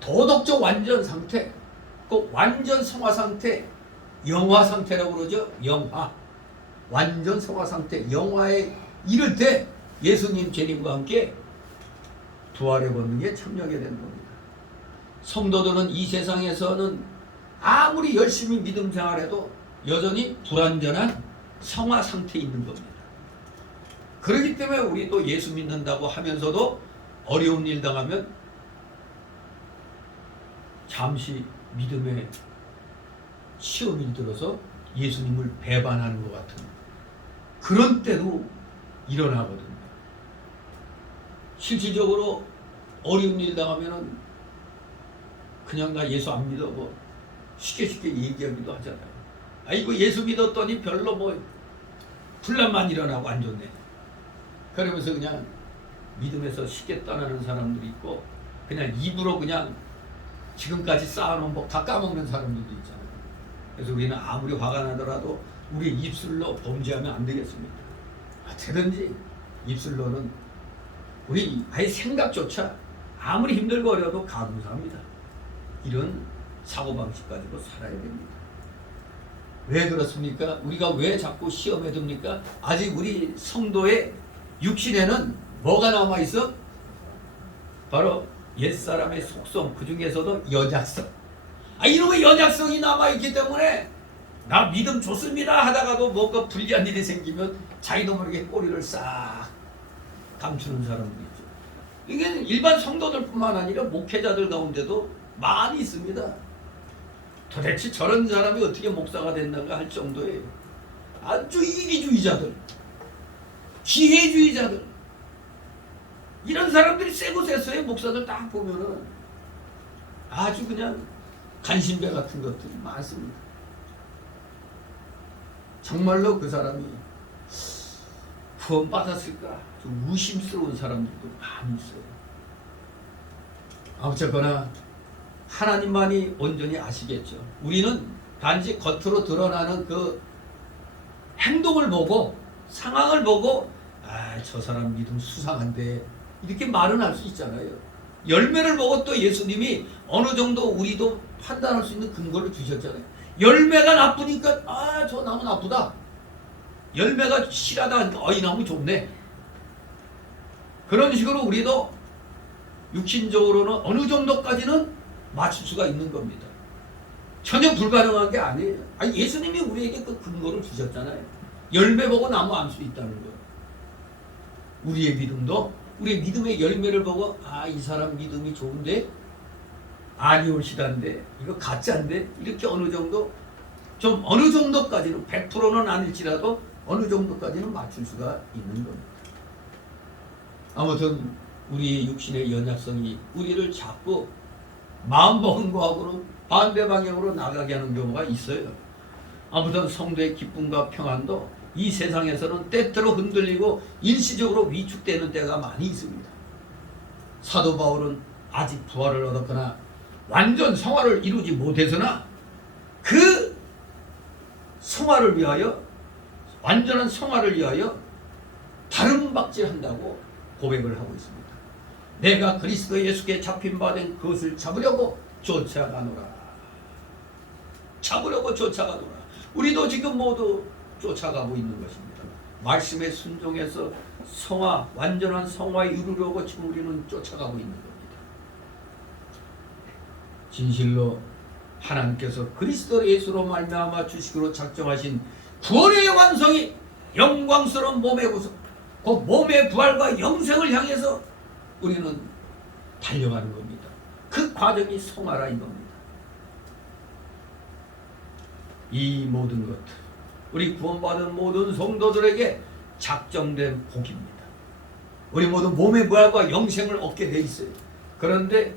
도덕적 완전 상태, 그 완전 성화 상태, 영화 상태라고 그러죠. 영화, 완전 성화 상태, 영화에 이를 때 예수님 재림과 함께 부활의 권능에 참여하게 되는 겁니다. 성도들은 이 세상에서는 아무리 열심히 믿음 생활해도 여전히 불완전한 성화 상태에 있는 겁니다. 그렇기 때문에 우리도 예수 믿는다고 하면서도 어려운 일 당하면 잠시 믿음의 시험이 들어서 예수님을 배반하는 것 같은 그런 때도 일어나거든요. 실질적으로 어려운 일 당하면은 그냥 나 예수 안 믿어 뭐 쉽게 얘기하기도 하잖아요. 아이고 예수 믿었더니 별로 뭐 분란만 일어나고 안 좋네. 그러면서 그냥 믿음에서 쉽게 떠나는 사람들이 있고 그냥 입으로 그냥 지금까지 쌓아놓은 복 다 까먹는 사람들도 있잖아요. 그래서 우리는 아무리 화가 나더라도 우리 입술로 범죄하면 안 되겠습니다. 어떻게든지 입술로는 우리 아예 생각조차 아무리 힘들고 어려도 감사합니다. 이런 사고방식 가지고 살아야 됩니다. 왜 그렇습니까? 우리가 왜 자꾸 시험에 듭니까? 아직 우리 성도의 육신에는 뭐가 남아있어? 바로 옛사람의 속성, 그 중에서도 연약성. 이놈의 연약성이 남아있기 때문에 나 믿음 좋습니다 하다가도 뭔가 불리한 일이 생기면 자기도 모르게 꼬리를 싹 감추는 사람들이 있죠. 이게 일반 성도들뿐만 아니라 목회자들 가운데도 많이 있습니다. 도대체 저런 사람이 어떻게 목사가 됐는가 할 정도의 아주 이기주의자들, 기회주의자들, 이런 사람들이 세고 셌어요. 목사들 딱 보면은 아주 그냥 간신배 같은 것들이 많습니다. 정말로 그 사람이 구원받았을까 좀 의심스러운 사람들도 많이 있어요. 어쨌거나 하나님만이 온전히 아시겠죠. 우리는 단지 겉으로 드러나는 그 행동을 보고 상황을 보고 저 사람 믿음 수상한데 이렇게 말은 할 수 있잖아요. 열매를 보고 또 예수님이 어느 정도 우리도 판단할 수 있는 근거를 주셨잖아요. 열매가 나쁘니까 저 나무 나쁘다. 열매가 실하다. 이 나무 좋네. 그런 식으로 우리도 육신적으로는 어느 정도까지는 맞출 수가 있는 겁니다. 전혀 불가능한 게 아니에요. 예수님이 우리에게 그 근거를 주셨잖아요. 열매 보고 나무 안 수 있다는 거. 우리의 믿음도 우리의 믿음의 열매를 보고 이 사람 믿음이 좋은데 아니올시다인데 이거 가짜인데 이렇게 어느 정도 좀 어느 정도까지는 100%는 아닐지라도 어느 정도까지는 맞출 수가 있는 겁니다. 아무튼 우리의 육신의 연약성이 우리를 자꾸 마음 먹은 거하고는 반대 방향으로 나가게 하는 경우가 있어요. 아무튼 성도의 기쁨과 평안도 이 세상에서는 때때로 흔들리고 일시적으로 위축되는 때가 많이 있습니다. 사도 바울은 아직 부활을 얻었거나 완전 성화를 이루지 못해서나 그 성화를 위하여 완전한 성화를 위하여 다름박질한다고 고백을 하고 있습니다. 내가 그리스도 예수께 잡힌 바 된 그것을 잡으려고 쫓아가노라. 잡으려고 쫓아가노라. 우리도 지금 모두 쫓아가고 있는 것입니다. 말씀에 순종해서 성화, 완전한 성화에 이르려고 지금 우리는 쫓아가고 있는 겁니다. 진실로 하나님께서 그리스도 예수로 말미암아 주시기로 작정하신 구원의 완성이 영광스러운 몸의 구속, 그 몸의 부활과 영생을 향해서 우리는 달려가는 겁니다. 그 과정이 성화라인 겁니다. 이 모든 것, 우리 구원받은 모든 성도들에게 작정된 복입니다. 우리 모두 몸의 부활과 영생을 얻게 돼 있어요. 그런데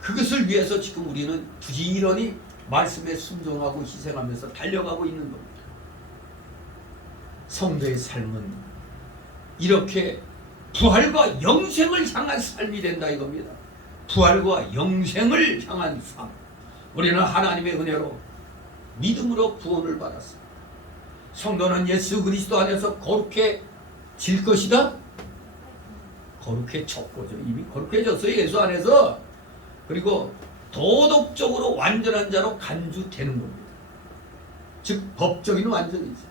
그것을 위해서 지금 우리는 부지런히 말씀에 순종하고 희생하면서 달려가고 있는 겁니다. 성도의 삶은 이렇게 부활과 영생을 향한 삶이 된다 이겁니다. 부활과 영생을 향한 삶. 우리는 하나님의 은혜로 믿음으로 구원을 받았습니다. 성도는 예수 그리스도 안에서 거룩해질 것이다. 거룩해졌고죠. 이미 거룩해졌어요. 예수 안에서. 그리고 도덕적으로 완전한 자로 간주되는 겁니다. 즉 법적인 완전이죠.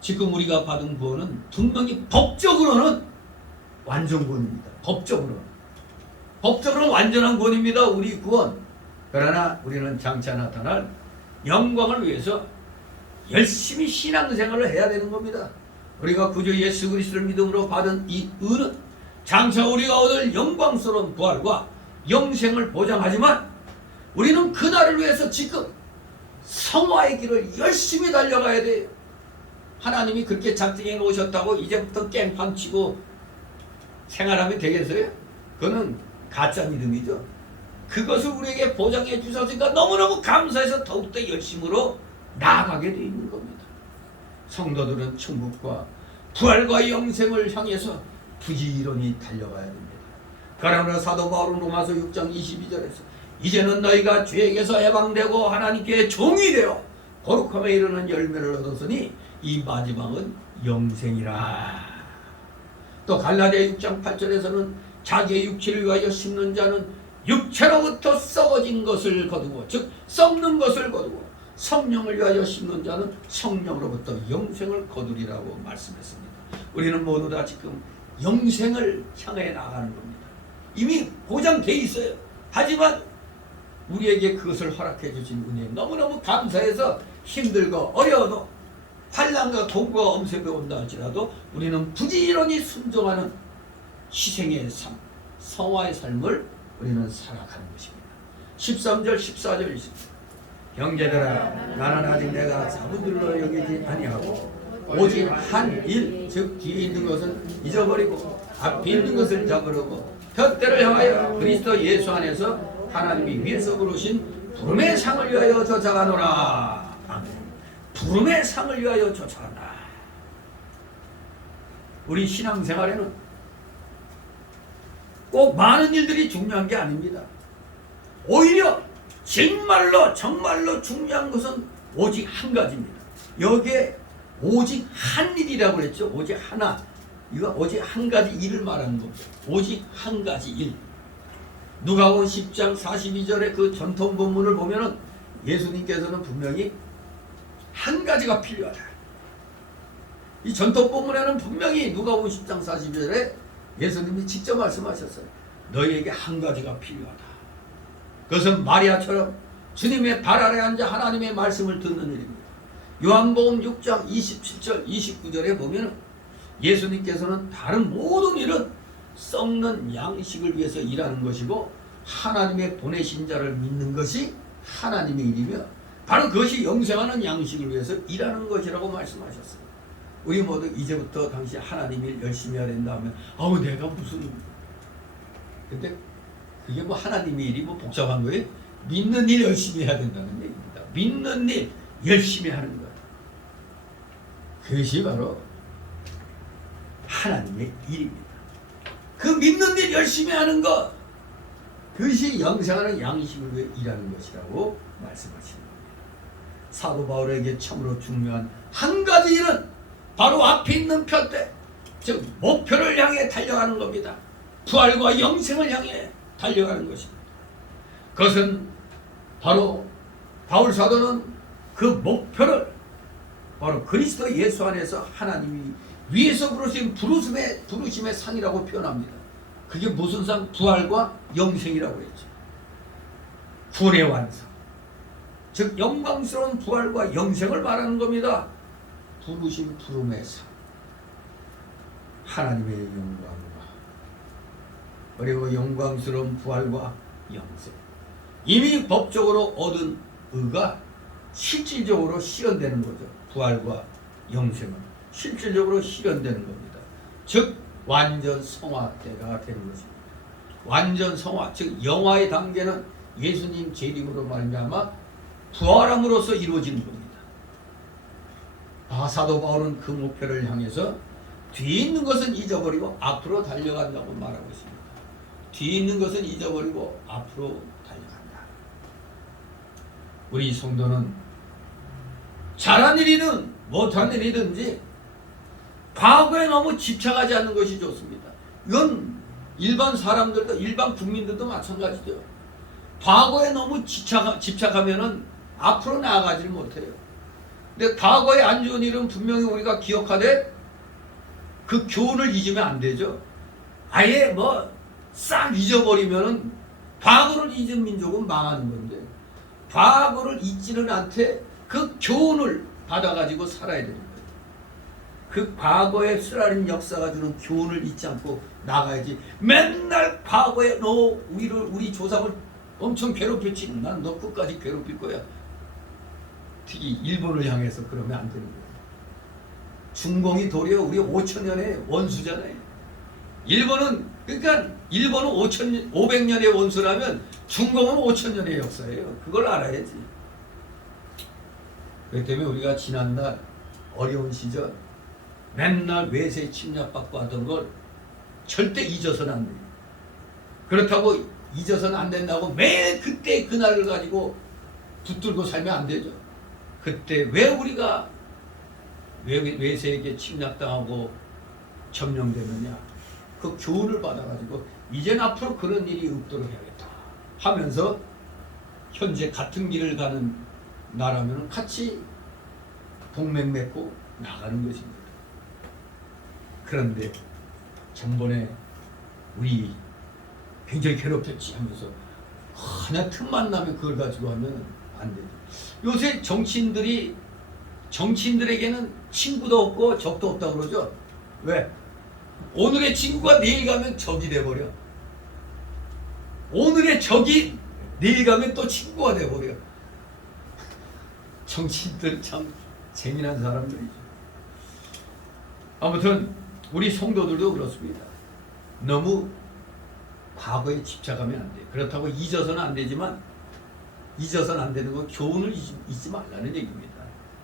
지금 우리가 받은 구원은 분명히 법적으로는 완전 구원입니다. 법적으로는 완전한 구원입니다. 우리 구원. 그러나 우리는 장차 나타날 영광을 위해서 열심히 신앙생활을 해야 되는 겁니다. 우리가 구주 예수 그리스도를 믿음으로 받은 이 은은 장차 우리가 얻을 영광스러운 부활과 영생을 보장하지만 우리는 그날을 위해서 지금 성화의 길을 열심히 달려가야 돼요. 하나님이 그렇게 작정해 놓으셨다고 이제부터 깽판 치고 생활하면 되겠어요? 그거는 가짜 믿음이죠. 그것을 우리에게 보장해 주셨으니까 너무너무 감사해서 더욱더 열심으로 나아가게 되어 있는 겁니다. 성도들은 천국과 부활과 영생을 향해서 부지런히 달려가야 됩니다. 그러나 사도 바울은 로마서 6장 22절에서 이제는 너희가 죄에게서 해방되고 하나님께 종이 되어 거룩함에 이르는 열매를 얻었으니 이 마지막은 영생이라. 또 갈라디아 6장 8절에서는 자기의 육체를 위하여 심는 자는 육체로부터 썩어진 것을 거두고, 즉 썩는 것을 거두고, 성령을 위하여 심는 자는 성령으로부터 영생을 거두리라고 말씀했습니다. 우리는 모두 다 지금 영생을 향해 나가는 겁니다. 이미 보장돼 있어요. 하지만 우리에게 그것을 허락해 주신 은혜에 너무너무 감사해서 힘들고 어려워도 환난과 동거가 엄습해 온다 할지라도 우리는 부지런히 순종하는 희생의 삶, 성화의 삶을 우리는 살아가는 것입니다. 13절 14절 있습니다. 형제들아, 나는 아직 내가 자부들로 여기지 아니하고 오직 한 일, 즉 뒤에 있는 것은 잊어버리고 앞에 있는 것을 잡으려고 푯대를 향하여 그리스도 예수 안에서 하나님이 위에서 부르신 부름의 상을 위하여 쫓아가노라. 아멘. 부름의 상을 위하여 쫓아간다. 우리 신앙생활에는 꼭 많은 일들이 중요한 게 아닙니다. 오히려 정말로 중요한 것은 오직 한 가지입니다. 여기에 오직 한 일이라고 그랬죠. 오직 하나. 이거 오직 한 가지 일을 말하는 겁니다. 오직 한 가지 일. 누가복음 10장 42절의 그 전통 본문을 보면은 예수님께서는 분명히 한 가지가 필요하다. 이 전통 본문에는 분명히 누가복음 10장 42절에 예수님이 직접 말씀하셨어요. 너희에게 한 가지가 필요하다. 그것은 마리아처럼 주님의 발 아래 앉아 하나님의 말씀을 듣는 일입니다. 요한복음 6장 27절 29절에 보면 예수님께서는 다른 모든 일은 썩는 양식을 위해서 일하는 것이고 하나님의 보내신 자를 믿는 것이 하나님의 일이며 바로 그것이 영생하는 양식을 위해서 일하는 것이라고 말씀하셨어요. 우리 모두 이제부터 당시 하나님 일 열심히 해야 된다 하면 아우 내가 무슨, 근데 그게 뭐 하나님의 일이 뭐 복잡한 거예요? 믿는 일 열심히 해야 된다는 얘기입니다. 믿는 일 열심히 하는 것, 그것이 바로 하나님의 일입니다. 그 믿는 일 열심히 하는 것, 그것이 영생하는 양식을 위해 일하는 것이라고 말씀하시는 겁니다. 사도 바울에게 참으로 중요한 한 가지 일은 바로 앞에 있는 편대, 즉 목표를 향해 달려가는 겁니다. 부활과 영생을 향해 달려가는 것입니다. 그것은 바로 바울 사도는 그 목표를 바로 그리스도 예수 안에서 하나님이 위에서 부르신 부르심의 상이라고 표현합니다. 그게 무슨 상? 부활과 영생이라고 했죠. 구원의 완성, 즉 영광스러운 부활과 영생을 말하는 겁니다. 부르심 부름의 상, 하나님의 영광과 그리고 영광스러운 부활과 영생, 이미 법적으로 얻은 의가 실질적으로 실현되는 거죠. 부활과 영생은 실질적으로 실현되는 겁니다. 즉 완전 성화 때가 되는 것입니다. 완전 성화, 즉 영화의 단계는 예수님 재림으로 말미암아 부활함으로써 이루어지는 겁니다. 사도 바울은 그 목표를 향해서 뒤에 있는 것은 잊어버리고 앞으로 달려간다고 말하고 있습니다. 뒤에 있는 것은 잊어버리고 앞으로 달려간다. 우리 성도는 잘한 일이든 못한 일이든지 과거에 너무 집착하지 않는 것이 좋습니다. 이건 일반 사람들도, 일반 국민들도 마찬가지죠. 과거에 너무 집착하면은 앞으로 나아가지를 못해요. 근데 과거에 안 좋은 일은 분명히 우리가 기억하되 그 교훈을 잊으면 안 되죠. 아예 싹 잊어버리면은 과거를 잊은 민족은 망하는 건데, 과거를 잊지는 않되 그 교훈을 받아가지고 살아야 되는 거예요. 그 과거의 쓰라린 역사가 주는 교훈을 잊지 않고 나가야지. 맨날 과거에 너 우리 조상을 엄청 괴롭혔지, 난 너 끝까지 괴롭힐 거야. 특히 일본을 향해서 그러면 안 되는 거예요. 중공이 도리어 우리 5천년의 원수잖아요. 일본은 500년의 원수라면 중공은 5천년의 역사예요. 그걸 알아야지. 그렇기 때문에 우리가 지난날 어려운 시절 맨날 외세 침략받고 하던 걸 절대 잊어서는 안 돼요. 그렇다고 잊어서는 안 된다고 매일 그때 그날을 가지고 붙들고 살면 안 되죠. 그때 왜 우리가 외세에게 침략당하고 점령되느냐, 그 교훈을 받아가지고 이젠 앞으로 그런 일이 없도록 해야겠다 하면서 현재 같은 길을 가는 나라면 같이 동맹 맺고 나가는 것입니다. 그런데 전번에 우리 굉장히 괴롭혔지 하면서 하나 틈만 나면 그걸 가지고 하면 안 되죠. 요새 정치인들에게는 친구도 없고 적도 없다고 그러죠. 왜? 오늘의 친구가 내일 가면 적이 돼버려. 오늘의 적이 내일 가면 또 친구가 돼버려. 정치인들 참 재미난 사람들이죠. 아무튼 우리 성도들도 그렇습니다. 너무 과거에 집착하면 안 돼요. 그렇다고 잊어서는 안 되지만, 잊어서는 안 되는 건 교훈을 잊지 말라는 얘기입니다.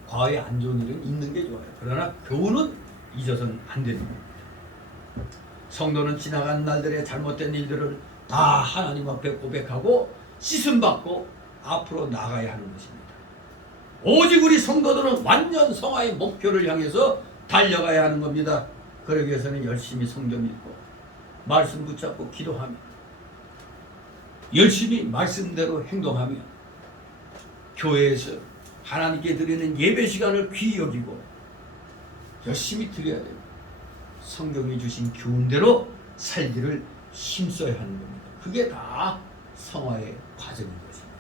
과거에 안 좋은 일은 잊는 게 좋아요. 그러나 교훈은 잊어서는 안 되는 겁니다. 성도는 지나간 날들의 잘못된 일들을 다 하나님 앞에 고백하고 씻음받고 앞으로 나가야 하는 것입니다. 오직 우리 성도들은 완전 성화의 목표를 향해서 달려가야 하는 겁니다. 그러기 위해서는 열심히 성경 읽고 말씀 붙잡고 기도하며 열심히 말씀대로 행동하며 교회에서 하나님께 드리는 예배 시간을 귀히 여기고 열심히 드려야 됩니다. 성경이 주신 교훈대로 살기를 힘써야 하는 겁니다. 그게 다 성화의 과정인 것입니다.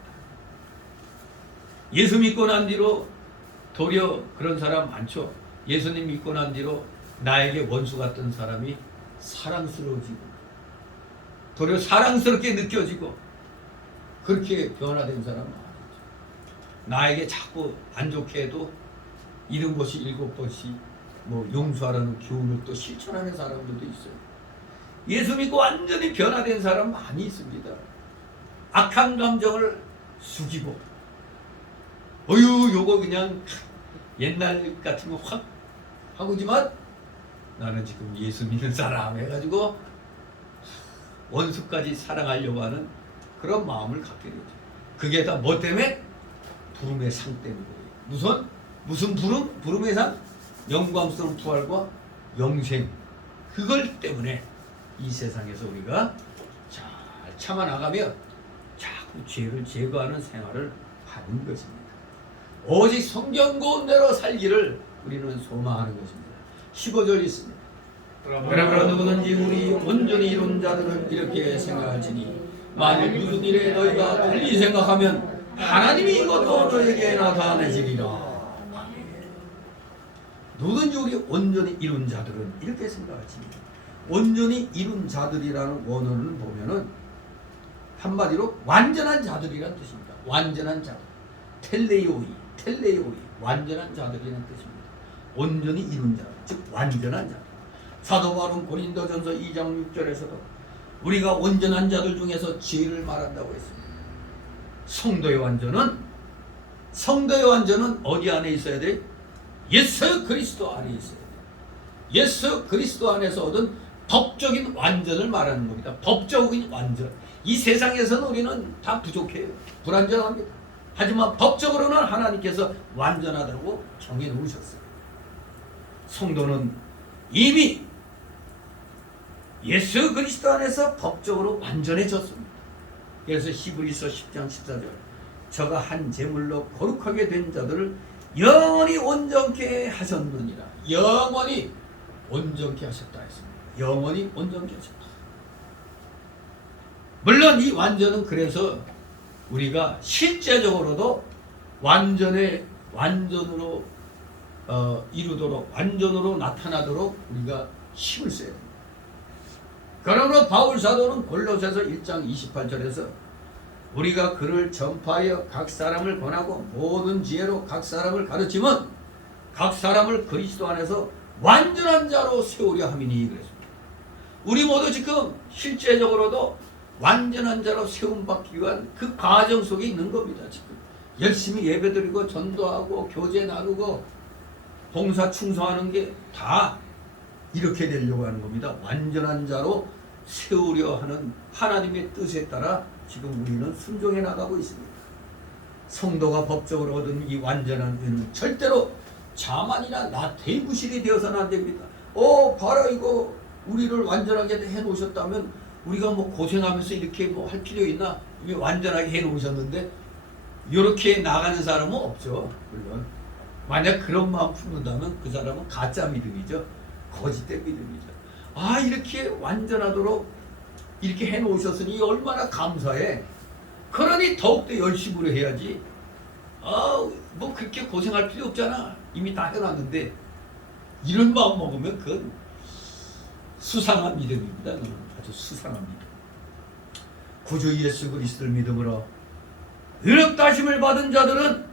예수 믿고 난 뒤로 도리어 그런 사람 많죠. 예수님 믿고 난 뒤로 나에게 원수 같던 사람이 사랑스러워지고 도리어 사랑스럽게 느껴지고 그렇게 변화된 사람 많죠. 나에게 자꾸 안 좋게 해도 70번씩 7번씩 용서하라는 교훈을 또 실천하는 사람들도 있어요. 예수 믿고 완전히 변화된 사람 많이 있습니다. 악한 감정을 숙이고 요거 그냥 옛날 같으면 확 하고지만 나는 지금 예수 믿는 사람 해가지고 원수까지 사랑하려고 하는 그런 마음을 갖게 되죠. 그게 다 뭐 때문에? 부름의 상 때문에. 무슨 부름의 상? 영광스러운 부활과 영생. 그걸 때문에 이 세상에서 우리가 잘 참아나가며 자꾸 죄를 제거하는 생활을 하는 것입니다. 오직 성경 고운대로 살기를 우리는 소망하는 것입니다. 15절 있습니다. 그러므로 누구든지 우리 온전히 이룬 자들을 이렇게 생각할지니 만일 무슨 일에 너희가 달리 생각하면 하나님이 이것도 너에게 나타내시리라. 누구든지 우리 온전히 이룬 자들은 이렇게 생각할지니, 온전히 이룬 자들이라는 원어를 보면은 한마디로 완전한 자들이라는 뜻입니다. 완전한 자들, 텔레오이, 완전한 자들이라는 뜻입니다. 온전히 이룬 자들, 즉 완전한 자들. 사도 바울은 고린도전서 2장 6절에서도 우리가 온전한 자들 중에서 죄를 말한다고 했습니다. 성도의 완전은 어디 안에 있어야 돼? 예수 그리스도 안에 있어야 돼. 예수 그리스도 안에서 얻은 법적인 완전을 말하는 겁니다. 법적인 완전. 이 세상에서는 우리는 다 부족해요. 불완전합니다. 하지만 법적으로는 하나님께서 완전하다고 정해 놓으셨어요. 성도는 이미 예수 그리스도 안에서 법적으로 완전해졌습니다. 그래서 히브리서 10장 14절 저가 한 제물로 거룩하게 된 자들을 영원히 온전케 하셨느니라. 영원히 온전케 하셨다 했습니다. 영원히 온전케 하셨다. 물론 이 완전은 그래서 우리가 실제적으로도 완전으로 이루도록, 완전으로 나타나도록 우리가 힘을 써야 됩니다. 그러므로 바울 사도는 골로새서 1장 28절에서 우리가 그를 전파하여 각 사람을 권하고 모든 지혜로 각 사람을 가르치면 각 사람을 그리스도 안에서 완전한 자로 세우려 함이니 그랬습니다. 우리 모두 지금 실제적으로도 완전한 자로 세움받기 위한 그 과정 속에 있는 겁니다. 지금 열심히 예배드리고 전도하고 교제 나누고 봉사 충성하는 게 다 이렇게 되려고 하는 겁니다. 완전한 자로 세우려 하는 하나님의 뜻에 따라 지금 우리는 순종해 나가고 있습니다. 성도가 법적으로 얻은 이 완전한 은은 절대로 자만이나 나 대구실이 되어서는 안 됩니다. 봐라 이거 우리를 완전하게 해놓으셨다면 우리가 뭐 고생하면서 이렇게 뭐 할 필요 있나? 이게 완전하게 해놓으셨는데 이렇게 나가는 사람은 없죠. 물론 만약 그런 마음 품는다면 그 사람은 가짜 믿음이죠. 거짓된 믿음이죠. 이렇게 완전하도록 이렇게 해놓으셨으니 얼마나 감사해. 그러니 더욱더 열심으로 해야지. 뭐 그렇게 고생할 필요 없잖아. 이미 다 해놨는데 이런 마음 먹으면 그건 수상한 믿음입니다. 아주 수상한 믿음. 구주 예수 그리스도를 믿음으로 의롭다심을 받은 자들은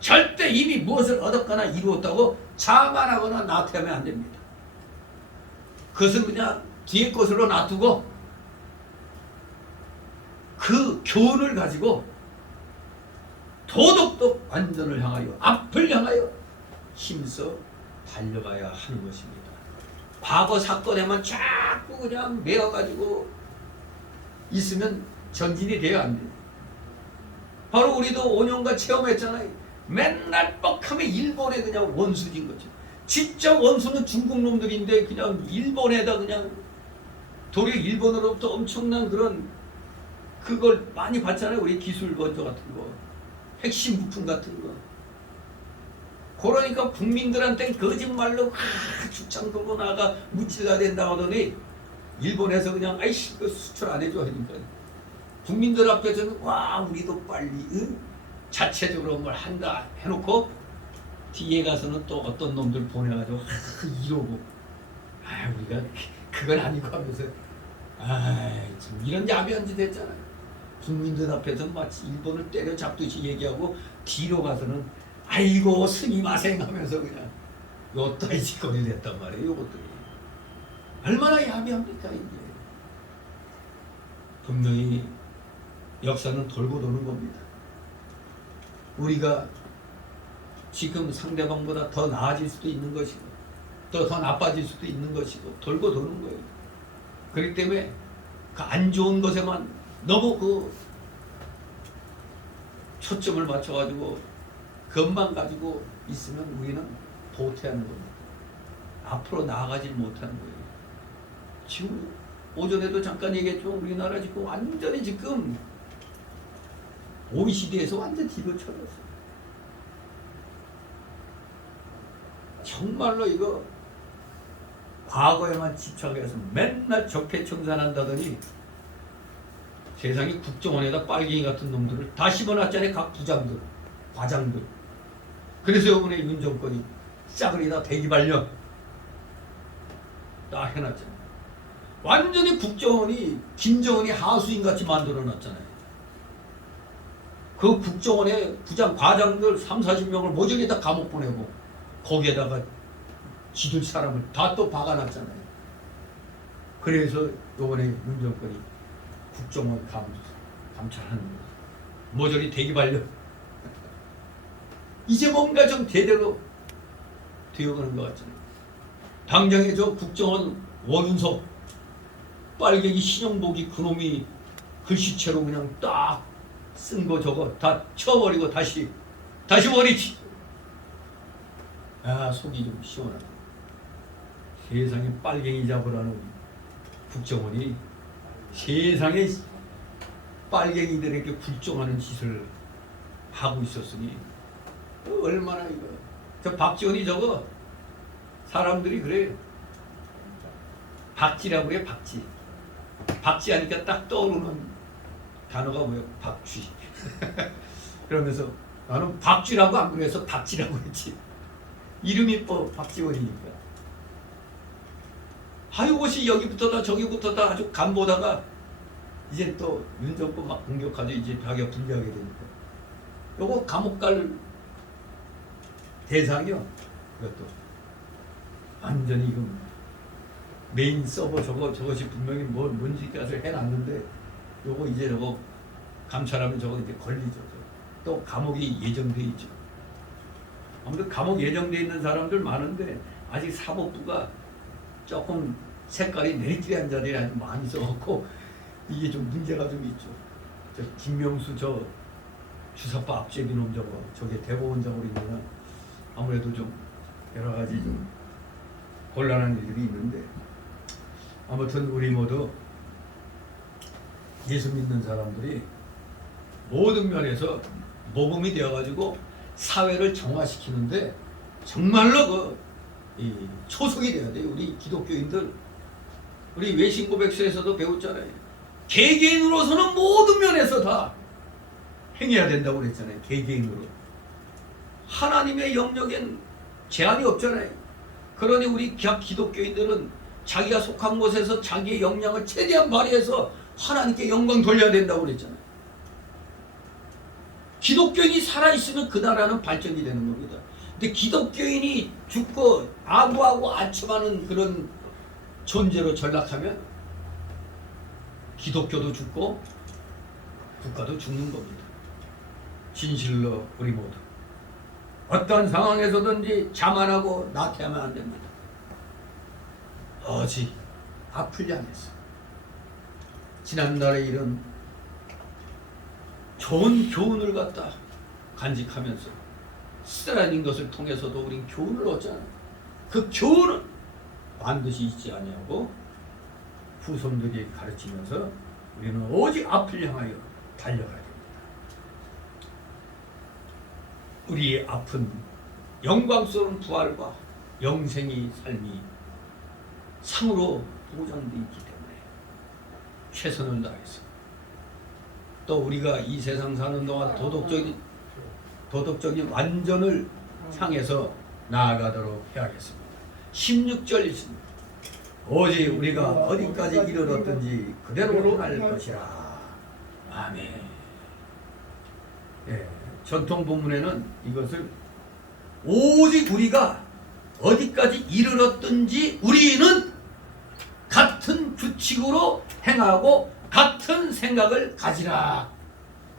절대 이미 무엇을 얻었거나 이루었다고 자만하거나 나태하면 안 됩니다. 그것은 그냥 뒤에 것으로 놔두고 그 교훈을 가지고 도덕도 완전을 향하여 앞을 향하여 힘써 달려가야 하는 것입니다. 과거 사건에만 자꾸 그냥 매어가지고 있으면 전진이 돼야 안 돼요. 바로 우리도 5년간 체험했잖아요. 맨날 뻑하면 일본에 그냥 원수진 거죠. 진짜 원수는 중국 놈들인데 그냥 일본에다 그냥 도리어 일본으로부터 엄청난 그런 그걸 많이 봤잖아요. 우리 기술 건조 같은 거, 핵심 부품 같은 거. 그러니까 국민들한테 거짓말로 죽창 들고 나가 무찌가 된다 하더니 일본에서 그냥 아이씨 이거 수출 안 해줘 하니까 국민들 앞에서는 와 우리도 빨리 자체적으로 뭘 한다 해놓고 뒤에 가서는 또 어떤 놈들 보내가지고 이러고 우리가 그건 아니고 하면서 참 이런 야비한 짓 했잖아요. 국민들 앞에서는 마치 일본을 때려잡듯이 얘기하고 뒤로 가서는 아이고 스미마생 하면서 그냥 요따위 짓거리를 했단 말이에요. 요것들이 얼마나 야비합니까 이게. 분명히 역사는 돌고 도는 겁니다. 우리가 지금 상대방보다 더 나아질 수도 있는 것이고 또 더 나빠질 수도 있는 것이고 돌고 도는 거예요. 그렇기 때문에 그 안 좋은 것에만 너무 그 초점을 맞춰가지고 그것만 가지고 있으면 우리는 도태하는 겁니다. 앞으로 나아가지 못하는 거예요. 지금 오전에도 잠깐 얘기했지만 우리나라 지금 완전히 지금 OECD에서 완전 뒤로쳐졌어요. 정말로 이거 과거에만 집착해서 맨날 적폐청산한다더니 세상에 국정원에다 빨갱이 같은 놈들을 다 씹어놨잖아요. 각 부장들, 과장들. 그래서 이번에 윤 정권이 싸그리다 대기발령 다 해놨잖아요. 완전히 국정원이 김정은이 하수인같이 만들어놨잖아요. 그 국정원의 부장, 과장들 30-40명을 모조리 다 감옥 보내고 거기에다가 지들 사람을 다 또 박아놨잖아요. 그래서 이번에 윤 정권이 국정원 감찰하는 거예요. 모조리 대기발령. 이제 뭔가 좀 제대로 되어가는 것 같잖아요. 당장에 저 국정원 원윤석 빨갱이 신용복이 그놈이 글씨체로 그냥 딱 쓴 거 저거 다 쳐버리고 다시 버리지. 아, 속이 좀 시원하다. 세상에 빨갱이 잡으라는 국정원이 세상에 빨갱이들에게 굴종하는 짓을 하고 있었으니 얼마나 이거. 저 박지원이 저거 사람들이 그래요. 박쥐라고 그래. 박쥐. 박쥐 하니까 딱 떠오르는 단어가 뭐예요? 박쥐. 그러면서 나는 박쥐라고 안 그래서 박쥐라고 했지. 이름이 박지원이니까. 하여것이 여기부터다 저기부터다 아주 간보다가 이제 또 윤정권 막 공격하죠. 이제 자기가 분리하게 되니까. 요거 감옥 갈 대상이요. 이것도 완전히 이거 메인 서버 저것이 분명히 뭔지 가서 해놨는데 요거 이제 저거 감찰하면 저거 이제 걸리죠. 또 감옥이 예정돼 있죠. 아무튼 감옥 예정돼 있는 사람들 많은데 아직 사법부가 조금 색깔이 내리끼리한 자들이 아주 많이 있어갖고 이게 좀 문제가 좀 있죠. 저 김명수 저 주사파 앞제비 놈 저게 대법원장으로 있는 아무래도 좀 여러 가지 좀 곤란한 일들이 있는데 아무튼 우리 모두 예수 믿는 사람들이 모든 면에서 모범이 되어가지고 사회를 정화시키는데 정말로 이 초석이 돼야 돼요. 우리 기독교인들 우리 외신고백서에서도 배웠잖아요. 개개인으로서는 모든 면에서 다 행해야 된다고 그랬잖아요. 개개인으로. 하나님의 영역엔 제한이 없잖아요. 그러니 우리 기독교인들은 자기가 속한 곳에서 자기의 역량을 최대한 발휘해서 하나님께 영광 돌려야 된다고 그랬잖아요. 기독교인이 살아있으면 그 나라는 발전이 되는 겁니다. 근데 기독교인이 죽고 아부하고 아첨하는 그런 존재로 전락하면 기독교도 죽고 국가도 죽는 겁니다. 진실로 우리 모두 어떤 상황에서든지 자만하고 나태하면 안 됩니다. 오직 앞을 향해서 지난날의 이런 좋은 교훈을 갖다 간직하면서 쓰라린 것을 통해서도 우린 교훈을 얻잖아요. 그 교훈은 반드시 잊지 아니하고 후손들이 가르치면서 우리는 오직 앞을 향하여 달려가야 됩니다. 우리의 앞은 영광스러운 부활과 영생의 삶이 상으로 보장되어 있기 때문에 최선을 다해서 또 우리가 이 세상 사는 동안 도덕적인 완전을 향해서 나아가도록 해야겠습니다. 16절 있습니다. 오직 우리가 어디까지 이르렀든지 그대로 갈 것이라. 아멘. 예, 전통 본문에는 이것을 오직 우리가 어디까지 이르렀든지 우리는 같은 규칙으로 행하고 같은 생각을 가지라.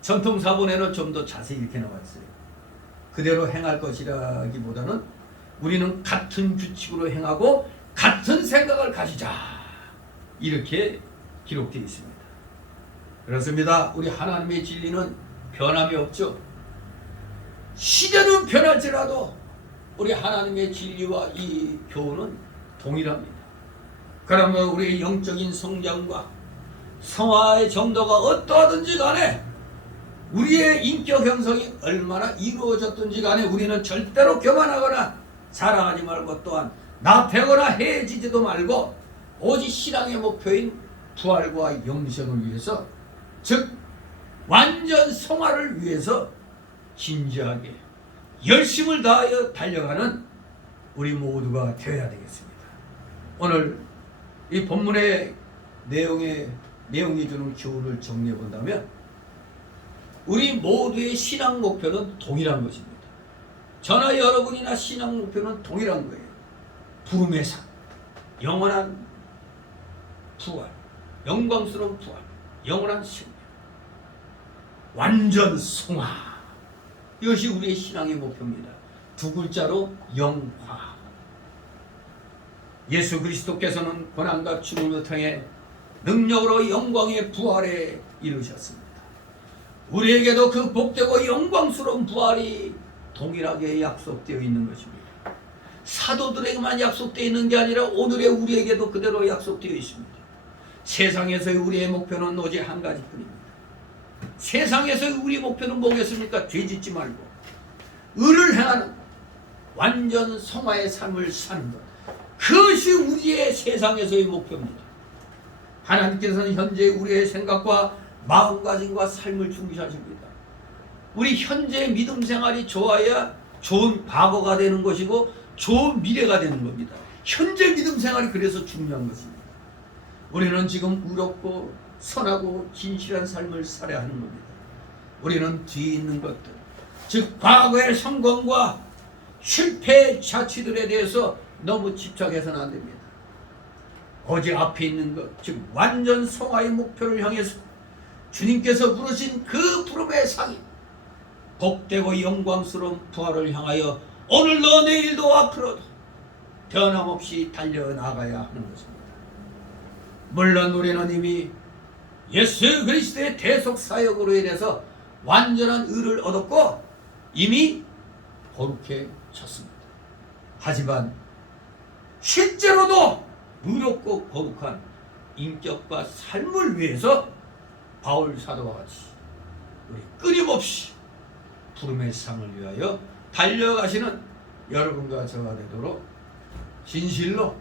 전통 사본에는 좀 더 자세히 이렇게 나와 있어요. 그대로 행할 것이라기보다는 우리는 같은 규칙으로 행하고 같은 생각을 가지자. 이렇게 기록되어 있습니다. 그렇습니다. 우리 하나님의 진리는 변함이 없죠. 시대는 변할지라도 우리 하나님의 진리와 이 교훈은 동일합니다. 그러면 우리의 영적인 성장과 성화의 정도가 어떠하든지 간에, 우리의 인격 형성이 얼마나 이루어졌든지 간에 우리는 절대로 교만하거나 자랑하지 말고, 또한 나태하거나 해지지도 말고, 오직 신앙의 목표인 부활과 영생을 위해서, 즉 완전 성화를 위해서 진지하게 열심을 다하여 달려가는 우리 모두가 되어야 되겠습니다. 오늘 이 본문의 내용이 주는 교훈을 정리해 본다면, 우리 모두의 신앙 목표는 동일한 것입니다. 저나 여러분이나 신앙 목표는 동일한 거예요. 부름의 상, 영원한 부활, 영광스러운 부활, 영원한 생명, 완전 성화. 이것이 우리의 신앙의 목표입니다. 두 글자로 영화. 예수 그리스도께서는 고난과 죽음을 통해 능력으로 영광의 부활에 이르셨습니다. 우리에게도 그 복되고 영광스러운 부활이 동일하게 약속되어 있는 것입니다. 사도들에게만 약속되어 있는 게 아니라 오늘의 우리에게도 그대로 약속되어 있습니다. 세상에서의 우리의 목표는 오직 한 가지뿐입니다. 세상에서의 우리 목표는 뭐겠습니까? 죄짓지 말고 의를 행하는 완전 성화의 삶을 사는 것. 그것이 우리의 세상에서의 목표입니다. 하나님께서는 현재 우리의 생각과 마음가짐과 삶을 중시하십니다. 우리 현재 믿음 생활이 좋아야 좋은 과거가 되는 것이고 좋은 미래가 되는 겁니다. 현재 믿음 생활이 그래서 중요한 것입니다. 우리는 지금 의롭고 선하고 진실한 삶을 살아야 하는 겁니다. 우리는 뒤에 있는 것들, 즉 과거의 성공과 실패의 자취들에 대해서 너무 집착해서는 안 됩니다. 오직 앞에 있는 것, 즉 완전 성화의 목표를 향해서 주님께서 부르신 그 부름의 상이 복되고 영광스러운 부활을 향하여 오늘도 내일도 앞으로도 변함없이 달려나가야 하는 것입니다. 물론 우리는 이미 예수 그리스도의 대속 사역으로 인해서 완전한 의를 얻었고 이미 거룩해졌습니다. 하지만 실제로도 의롭고 거룩한 인격과 삶을 위해서 바울 사도와 같이 우리 끊임없이 부름의 상을 위하여 달려가시는 여러분과 저가 되도록 진실로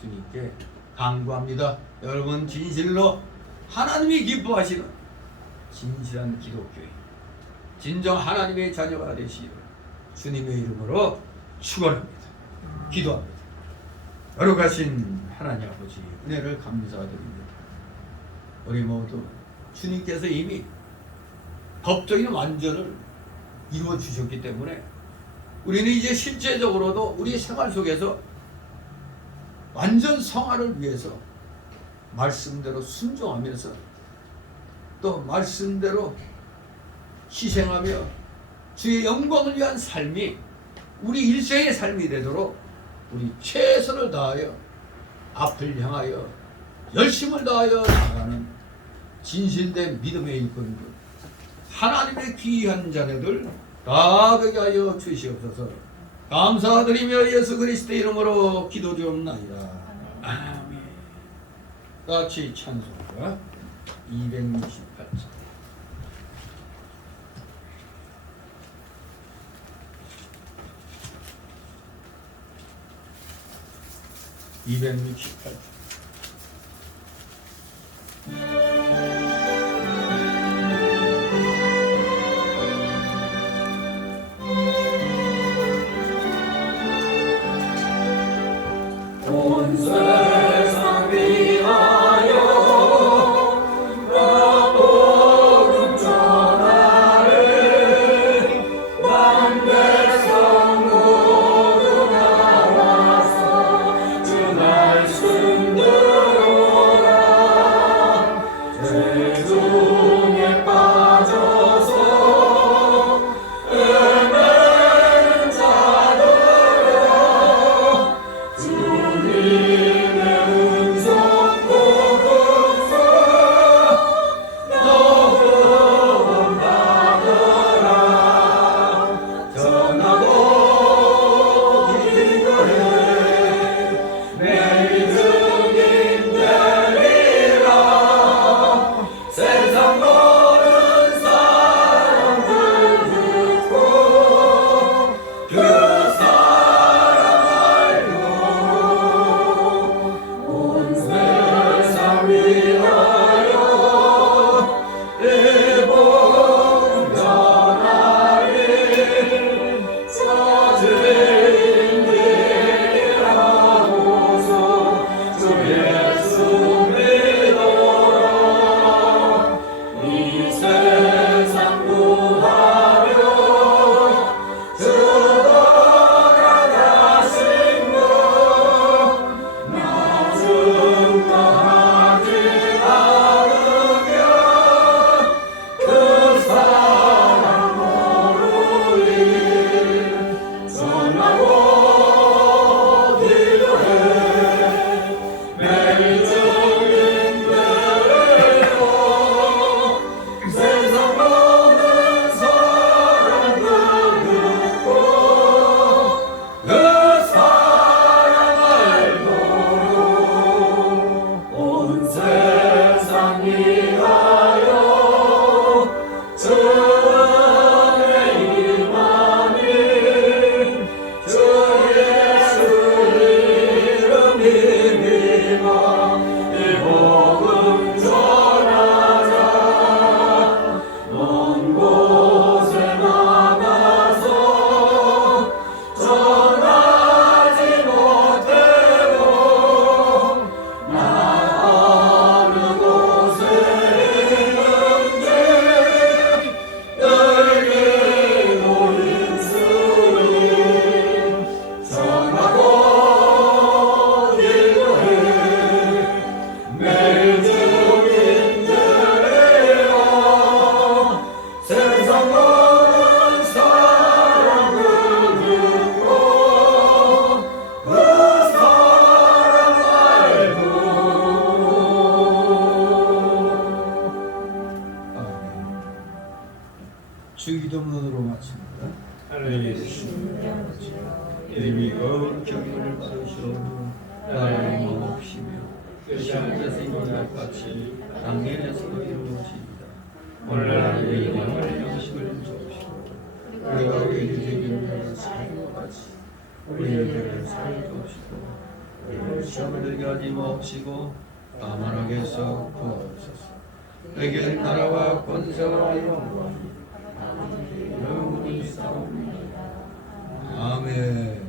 주님께 간구합니다. 여러분 진실로 하나님이 기뻐하시는 진실한 기독교인, 진정 하나님의 자녀가 되시기를 주님의 이름으로 축원합니다. 기도합니다. 거룩하신 하나님 아버지, 은혜를 감사드립니다. 우리 모두 주님께서 이미 법적인 완전을 이루어 주셨기 때문에 우리는 이제 실제적으로도 우리 생활 속에서 완전 성화를 위해서 말씀대로 순종하면서 또 말씀대로 희생하며 주의 영광을 위한 삶이 우리 일생의 삶이 되도록 우리 최선을 다하여 앞을 향하여 열심을 다하여 나가는 진실된 믿음의 일꾼들, 하나님의 귀한 자녀들 다 되게 하여 주시옵소서. 감사드리며 예수 그리스도의 이름으로 기도드리옵나이다. 아멘. 같이 찬송가 268장. 온 세상 위하여 나보름 전하래. 난 백성 모두 나와서 주 말씀 주기도문으로 마칩니다. 하나님의 이름이 거룩 경륜을 받으시오. 나라의 멈없이며 뜻이 하늘에서 이루어질 같이 땅에서 이루어지이다. 오늘날 우리에게 양식을 주옵시고 우리가 우리에게 죄를 사하는 것 같이 우리에게 사하여 주옵시고 우리를 시험에 들게 하지 마옵시고 다만 악에서 구하옵소서. 내게 나라와 권세와 영광이 영원히 있사옵나이다. 아멘.